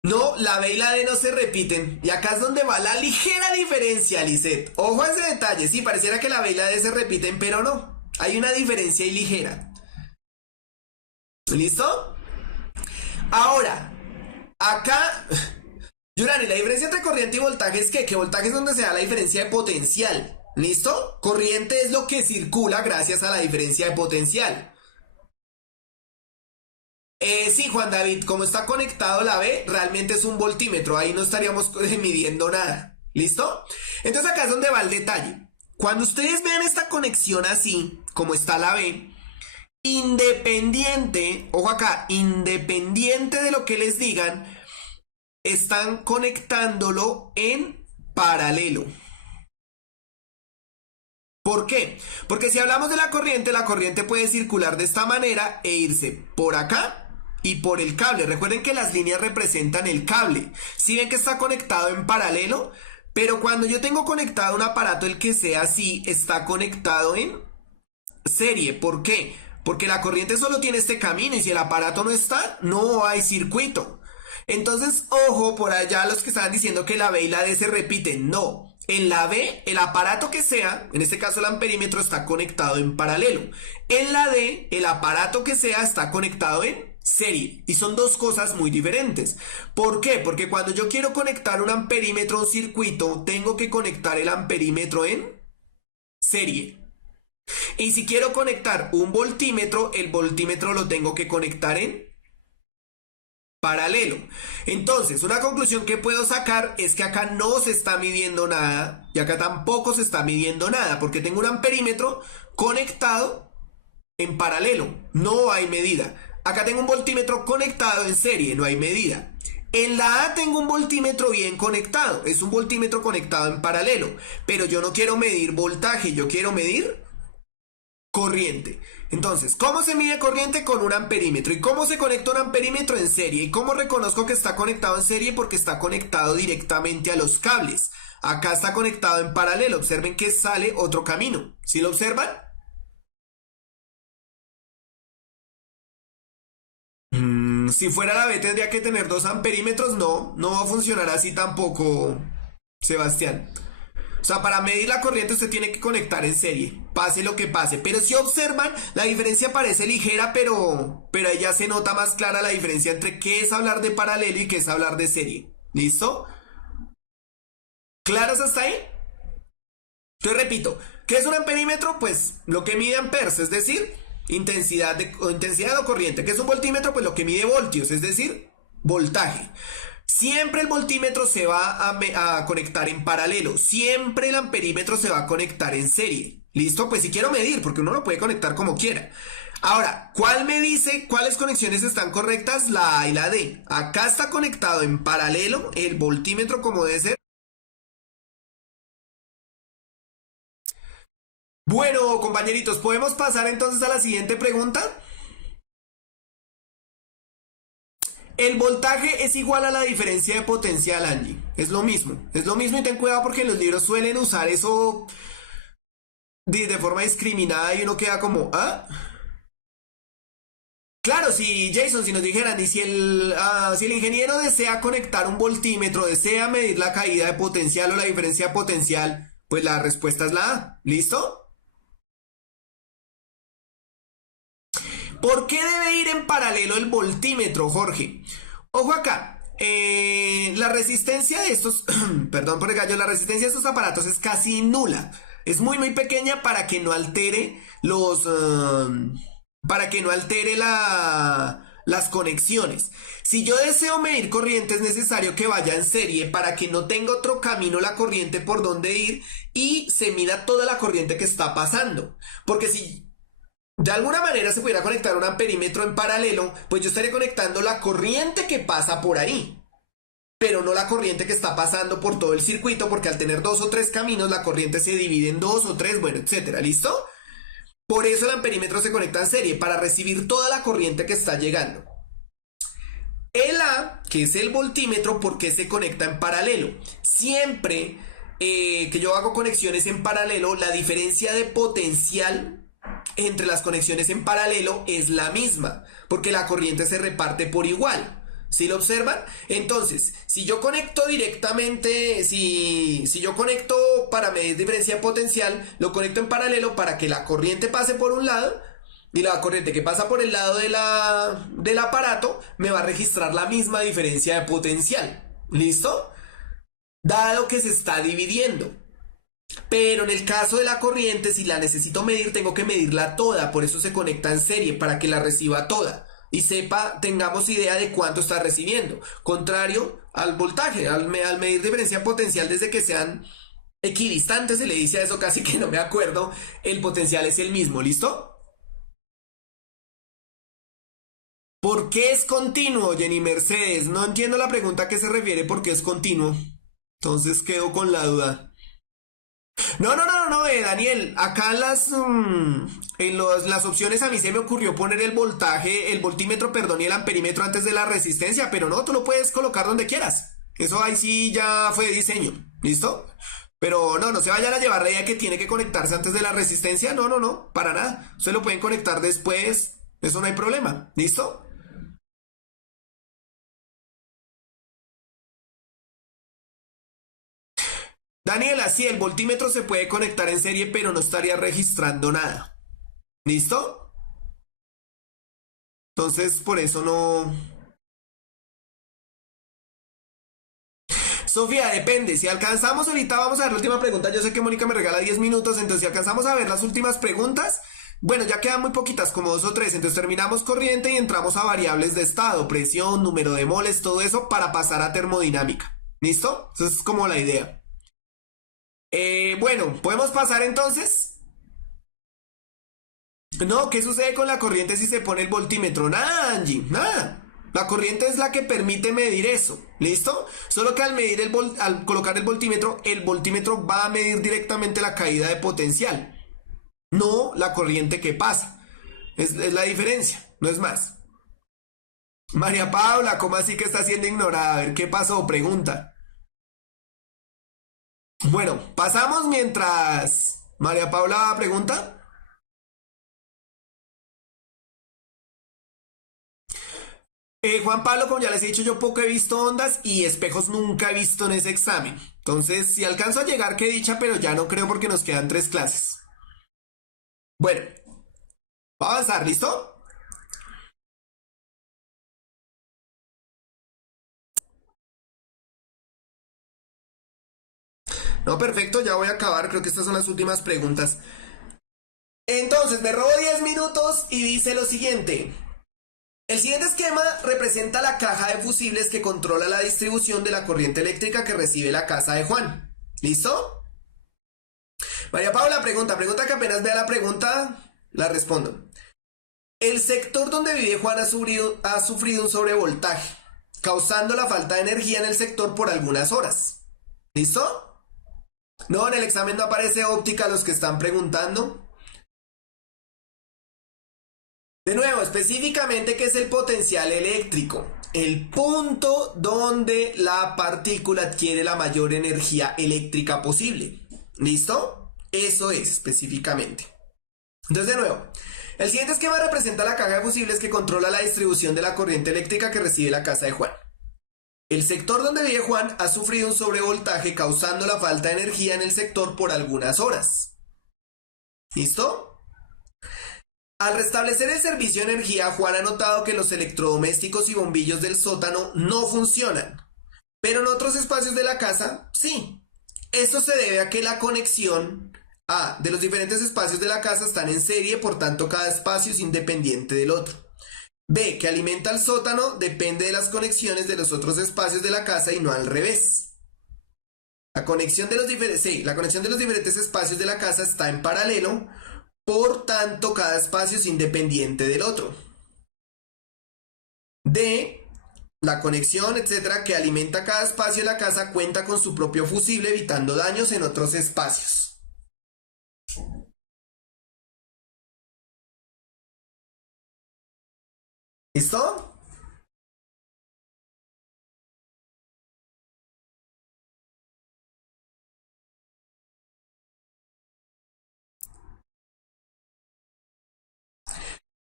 No, la B y la D no se repiten. Y acá es donde va la ligera diferencia, Lisette. Ojo a ese detalle. Sí, pareciera que la B y la D se repiten, pero no. Hay una diferencia ahí ligera. ¿Listo? Ahora, acá... Yurani, la diferencia entre corriente y voltaje es que voltaje es donde se da la diferencia de potencial. ¿Listo? Corriente es lo que circula gracias a la diferencia de potencial. Sí, Juan David, como está conectado la B, realmente es un voltímetro. Ahí no estaríamos midiendo nada. ¿Listo? Entonces acá es donde va el detalle. Cuando ustedes vean esta conexión así, como está la B, independiente, ojo acá, independiente de lo que les digan, están conectándolo en paralelo. ¿Por qué? Porque si hablamos de la corriente puede circular de esta manera e irse por acá y por el cable. Recuerden que las líneas representan el cable. Si ven que está conectado en paralelo, pero cuando yo tengo conectado un aparato, el que sea así, está conectado en serie. ¿Por qué? Porque la corriente solo tiene este camino y si el aparato no está, no hay circuito. Entonces, ojo por allá los que estaban diciendo que la B y la D se repiten. No. En la B, el aparato que sea, en este caso el amperímetro, está conectado en paralelo. En la D, el aparato que sea está conectado en serie. Y son dos cosas muy diferentes. ¿Por qué? Porque cuando yo quiero conectar un amperímetro a un circuito, tengo que conectar el amperímetro en serie. Y si quiero conectar un voltímetro, el voltímetro lo tengo que conectar en paralelo. Entonces, una conclusión que puedo sacar es que acá no se está midiendo nada y acá tampoco se está midiendo nada porque tengo un amperímetro conectado en paralelo, no hay medida. Acá tengo un voltímetro conectado en serie, no hay medida. En la A tengo un voltímetro bien conectado, es un voltímetro conectado en paralelo, pero yo no quiero medir voltaje, yo quiero medir corriente. Entonces, ¿cómo se mide corriente? Con un amperímetro. ¿Y cómo se conecta un amperímetro en serie? ¿Y cómo reconozco que está conectado en serie? Porque está conectado directamente a los cables. Acá está conectado en paralelo. Observen que sale otro camino. ¿Sí lo observan? Si fuera la B tendría que tener dos amperímetros. No, no va a funcionar así tampoco, Sebastián. O sea, para medir la corriente usted tiene que conectar en serie, pase lo que pase. Pero si observan, la diferencia parece ligera, pero ahí ya se nota más clara la diferencia entre qué es hablar de paralelo y qué es hablar de serie. ¿Listo? ¿Claros hasta ahí? Entonces repito, ¿qué es un amperímetro? Pues lo que mide amperes, es decir, intensidad o corriente. ¿Qué es un voltímetro? Pues lo que mide voltios, es decir, voltaje. Siempre el voltímetro se va a conectar en paralelo. Siempre el amperímetro se va a conectar en serie. ¿Listo? Pues si quiero medir, porque uno lo puede conectar como quiera. Ahora, ¿cuál me dice cuáles conexiones están correctas? La A y la D. Acá está conectado en paralelo el voltímetro como debe ser. Bueno, compañeritos, ¿podemos pasar entonces a la siguiente pregunta? El voltaje es igual a la diferencia de potencial, Angie. Es lo mismo. Es lo mismo y ten cuidado porque en los libros suelen usar eso de forma discriminada y uno queda como, ¿ah? Claro, si Jason, si nos dijeran, y si el ingeniero desea conectar un voltímetro, desea medir la caída de potencial o la diferencia de potencial, pues la respuesta es la A. ¿Listo? ¿Por qué debe ir en paralelo el voltímetro, Jorge? Ojo acá. La resistencia de estos, perdón por el gallo, la resistencia de estos aparatos es casi nula. Es muy muy pequeña para que no altere para que no altere las conexiones. Si yo deseo medir corriente es necesario que vaya en serie para que no tenga otro camino la corriente por donde ir y se mida toda la corriente que está pasando. Porque si de alguna manera se pudiera conectar un amperímetro en paralelo, pues yo estaría conectando la corriente que pasa por ahí. pero no la corriente que está pasando por todo el circuito, porque al tener dos o tres caminos, la corriente se divide en dos o tres, bueno, etcétera, ¿listo? Por eso el amperímetro se conecta en serie, para recibir toda la corriente que está llegando. El A, que es el voltímetro, ¿por qué se conecta en paralelo? Siempre que yo hago conexiones en paralelo, la diferencia de potencial entre las conexiones en paralelo es la misma, porque la corriente se reparte por igual. ¿Sí lo observan? Entonces, si yo conecto directamente, si yo conecto para medir diferencia de potencial, lo conecto en paralelo para que la corriente pase por un lado y la corriente que pasa por el lado del aparato me va a registrar la misma diferencia de potencial. ¿Listo? Dado que se está dividiendo. Pero en el caso de la corriente, si la necesito medir, tengo que medirla toda. Por eso se conecta en serie, para que la reciba toda. Y tengamos idea de cuánto está recibiendo. Contrario al voltaje, al medir diferencia potencial desde que sean equidistantes, se le dice a eso, casi que no me acuerdo, el potencial es el mismo, ¿listo? ¿Por qué es continuo, Jenny Mercedes? No entiendo la pregunta a qué se refiere por qué es continuo. Entonces quedo con la duda. No, Daniel, acá las opciones a mí se me ocurrió poner el voltaje, el voltímetro, perdón, y el amperímetro antes de la resistencia, pero no, tú lo puedes colocar donde quieras. Eso ahí sí ya fue de diseño, ¿listo? Pero no se vayan a llevar la idea que tiene que conectarse antes de la resistencia, no, para nada. Ustedes lo pueden conectar después, eso no hay problema, ¿listo? Daniela, sí, el voltímetro se puede conectar en serie, pero no estaría registrando nada. ¿Listo? Entonces, por eso no. Sofía, depende. Si alcanzamos ahorita, vamos a ver la última pregunta. Yo sé que Mónica me regala 10 minutos, entonces si alcanzamos a ver las últimas preguntas, bueno, ya quedan muy poquitas, como dos o tres. Entonces terminamos corriente y entramos a variables de estado, presión, número de moles, todo eso para pasar a termodinámica. ¿Listo? Esa es como la idea. Bueno, ¿podemos pasar entonces? No, ¿qué sucede con la corriente si se pone el voltímetro? Nada, Angie, nada. La corriente es la que permite medir eso, ¿listo? Solo que al colocar el voltímetro va a medir directamente la caída de potencial, no la corriente que pasa. Es la diferencia, no es más. María Paula, ¿cómo así que está siendo ignorada? A ver, ¿qué pasó? Pregunta. Bueno, pasamos mientras María Paula pregunta. Juan Pablo, como ya les he dicho, yo poco he visto ondas y espejos nunca he visto en ese examen. Entonces, si alcanzo a llegar, qué dicha, pero ya no creo porque nos quedan tres clases. Bueno, va a avanzar, ¿listo? No, perfecto, ya voy a acabar. Creo que estas son las últimas preguntas. Entonces, me robo 10 minutos y dice lo siguiente. El siguiente esquema representa la caja de fusibles que controla la distribución de la corriente eléctrica que recibe la casa de Juan. ¿Listo? María Paula pregunta que apenas vea la pregunta, la respondo. El sector donde vive Juan ha sufrido un sobrevoltaje, causando la falta de energía en el sector por algunas horas. ¿Listo? No, en el examen no aparece óptica los que están preguntando. De nuevo, específicamente, ¿qué es el potencial eléctrico? El punto donde la partícula adquiere la mayor energía eléctrica posible. ¿Listo? Eso es específicamente. Entonces, de nuevo, el siguiente esquema representa la caja de fusibles que controla la distribución de la corriente eléctrica que recibe la casa de Juan. El sector donde vive Juan ha sufrido un sobrevoltaje causando la falta de energía en el sector por algunas horas. ¿Listo? Al restablecer el servicio de energía, Juan ha notado que los electrodomésticos y bombillos del sótano no funcionan, pero en otros espacios de la casa sí. Esto se debe a que la conexión de los diferentes espacios de la casa están en serie, por tanto cada espacio es independiente del otro. B, que alimenta al sótano depende de las conexiones de los otros espacios de la casa y no al revés. La conexión de los diferentes espacios de la casa está en paralelo, por tanto cada espacio es independiente del otro. D, La conexión, etcétera, que alimenta cada espacio de la casa cuenta con su propio fusible, evitando daños en otros espacios. ¿Listo?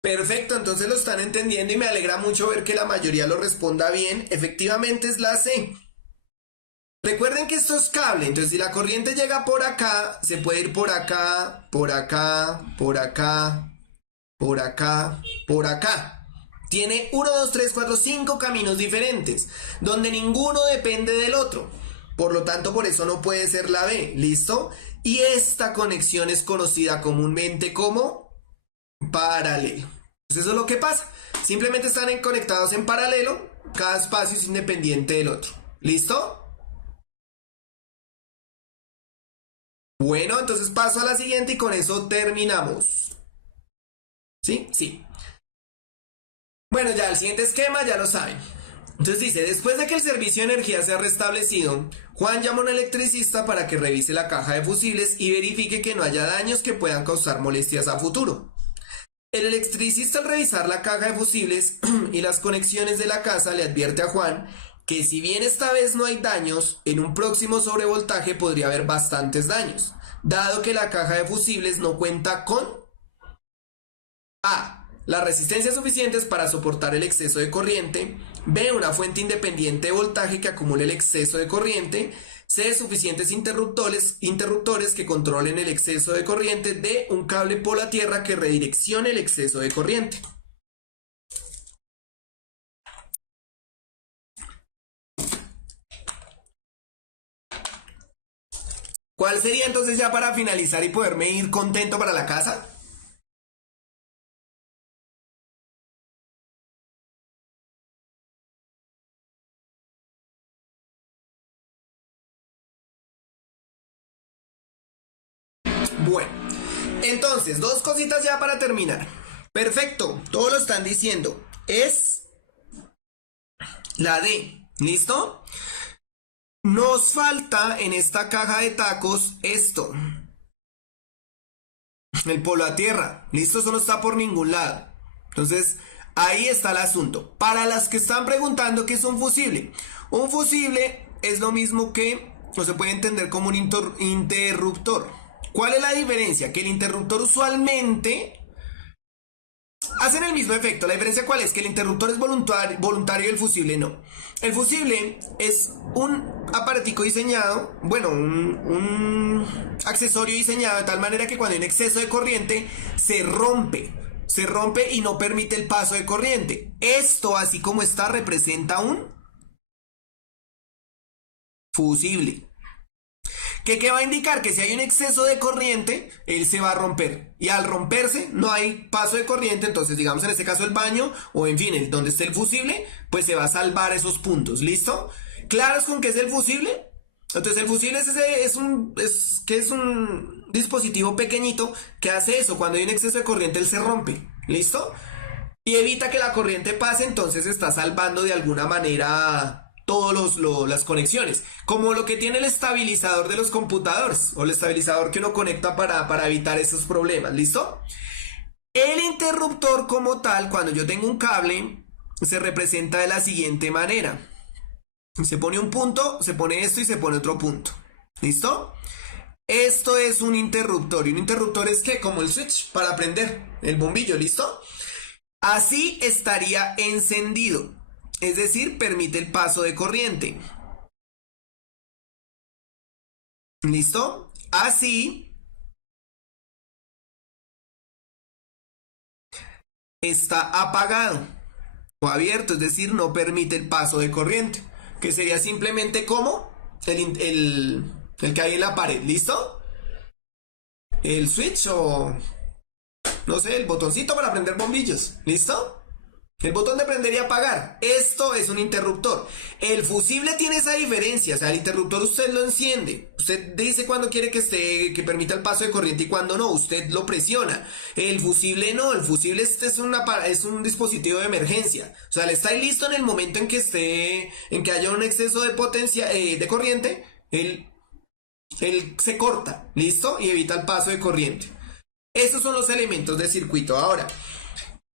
Perfecto, entonces lo están entendiendo y me alegra mucho ver que la mayoría lo responda bien. Efectivamente es la C. Recuerden que esto es cable, entonces si la corriente llega por acá, se puede ir por acá, por acá, por acá, por acá, por acá. Tiene 1, 2, 3, 4, 5 caminos diferentes, donde ninguno depende del otro. Por lo tanto, por eso no puede ser la B, ¿listo? Y esta conexión es conocida comúnmente como paralelo. Entonces eso es lo que pasa. Simplemente están conectados en paralelo, cada espacio es independiente del otro. ¿Listo? Bueno, entonces paso a la siguiente y con eso terminamos. ¿Sí? Sí. Bueno, ya el siguiente esquema ya lo saben. Entonces dice, después de que el servicio de energía sea restablecido, Juan llama a un electricista para que revise la caja de fusibles y verifique que no haya daños que puedan causar molestias a futuro. El electricista al revisar la caja de fusibles y las conexiones de la casa le advierte a Juan que si bien esta vez no hay daños, en un próximo sobrevoltaje podría haber bastantes daños, dado que la caja de fusibles no cuenta con A. Las resistencias suficientes para soportar el exceso de corriente. B. Una fuente independiente de voltaje que acumule el exceso de corriente. C. Suficientes interruptores que controlen el exceso de corriente. D. Un cable por la tierra que redireccione el exceso de corriente. ¿Cuál sería entonces ya para finalizar y poderme ir contento para la casa? Bueno, entonces, dos cositas ya para terminar. Perfecto, todos lo están diciendo. Es la D, ¿listo? Nos falta en esta caja de tacos esto. El polo a tierra. ¿Listo? Eso no está por ningún lado. Entonces, ahí está el asunto. Para las que están preguntando qué es un fusible. Un fusible es lo mismo que, o se puede entender como un interruptor. ¿Cuál es la diferencia? Que el interruptor usualmente hacen el mismo efecto. La diferencia cuál es, que el interruptor es voluntario y el fusible no. El fusible es un aparatico diseñado, bueno, un accesorio diseñado de tal manera que cuando hay un exceso de corriente se rompe y no permite el paso de corriente. Esto, así como está, representa un fusible. ¿Qué va a indicar? Que si hay un exceso de corriente, él se va a romper. Y al romperse, no hay paso de corriente. Entonces, digamos en este caso el baño, o en fin, donde esté el fusible, pues se va a salvar esos puntos. ¿Listo? ¿Claros con qué es el fusible? Entonces el fusible es un dispositivo pequeñito que hace eso. Cuando hay un exceso de corriente, él se rompe. ¿Listo? Y evita que la corriente pase, entonces está salvando de alguna manera todas las conexiones, como lo que tiene el estabilizador de los computadores o el estabilizador que uno conecta para evitar esos problemas. ¿Listo? El interruptor como tal, cuando yo tengo un cable, se representa de la siguiente manera: se pone un punto, se pone esto y se pone otro punto. ¿Listo? Esto es un interruptor, y un interruptor es que como el switch para prender el bombillo. ¿Listo? Así estaría encendido, es decir, permite el paso de corriente. ¿Listo? Así está apagado o abierto, es decir, no permite el paso de corriente, que sería simplemente como el que hay en la pared. ¿Listo? El switch o, no sé, el botoncito para prender bombillos. ¿Listo? El botón de prender y apagar. Esto es un interruptor. El fusible tiene esa diferencia. O sea, el interruptor usted lo enciende. Usted dice cuando quiere que esté, que permita el paso de corriente y cuando no. Usted lo presiona. El fusible no. El fusible es un dispositivo de emergencia. O sea, le está listo en el momento en que en que haya un exceso de potencia, de corriente. Él se corta. ¿Listo? Y evita el paso de corriente. Esos son los elementos de circuito. Ahora,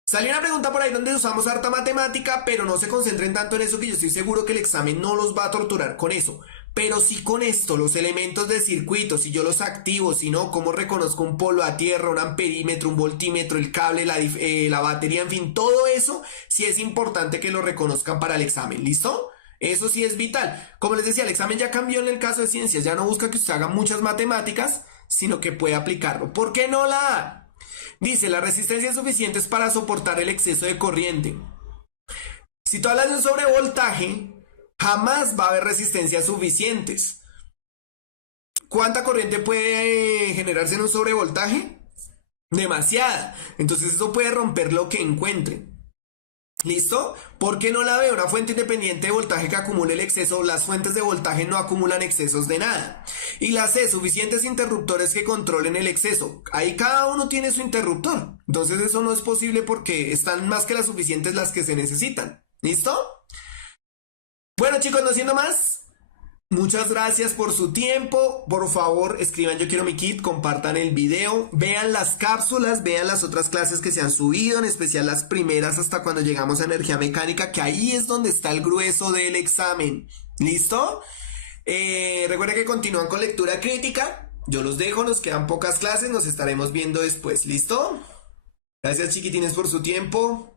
salió una pregunta por ahí donde usamos harta matemática, pero no se concentren tanto en eso, que yo estoy seguro que el examen no los va a torturar con eso. Pero sí con esto, los elementos de circuito, si yo los activo, si no, cómo reconozco un polo a tierra, un amperímetro, un voltímetro, el cable, la batería, en fin, todo eso sí es importante que lo reconozcan para el examen. ¿Listo? Eso sí es vital. Como les decía, el examen ya cambió en el caso de ciencias, ya no busca que usted haga muchas matemáticas, sino que pueda aplicarlo. ¿Por qué no la A? Dice, la resistencia es suficiente para soportar el exceso de corriente. Si tú hablas de un sobrevoltaje, jamás va a haber resistencias suficientes. ¿Cuánta corriente puede generarse en un sobrevoltaje? Demasiada. Entonces eso puede romper lo que encuentre. ¿Listo? ¿Por qué no la veo? Una fuente independiente de voltaje que acumule el exceso. Las fuentes de voltaje no acumulan excesos de nada. Y la C, suficientes interruptores que controlen el exceso. Ahí cada uno tiene su interruptor. Entonces eso no es posible porque están más que las suficientes las que se necesitan. ¿Listo? Bueno chicos, no siendo más. Muchas gracias por su tiempo. Por favor, escriban yo quiero mi kit, compartan el video, vean las cápsulas, vean las otras clases que se han subido, en especial las primeras hasta cuando llegamos a energía mecánica, que ahí es donde está el grueso del examen. ¿Listo? Recuerden que continúan con lectura crítica. Yo los dejo, nos quedan pocas clases, nos estaremos viendo después. ¿Listo? Gracias chiquitines por su tiempo.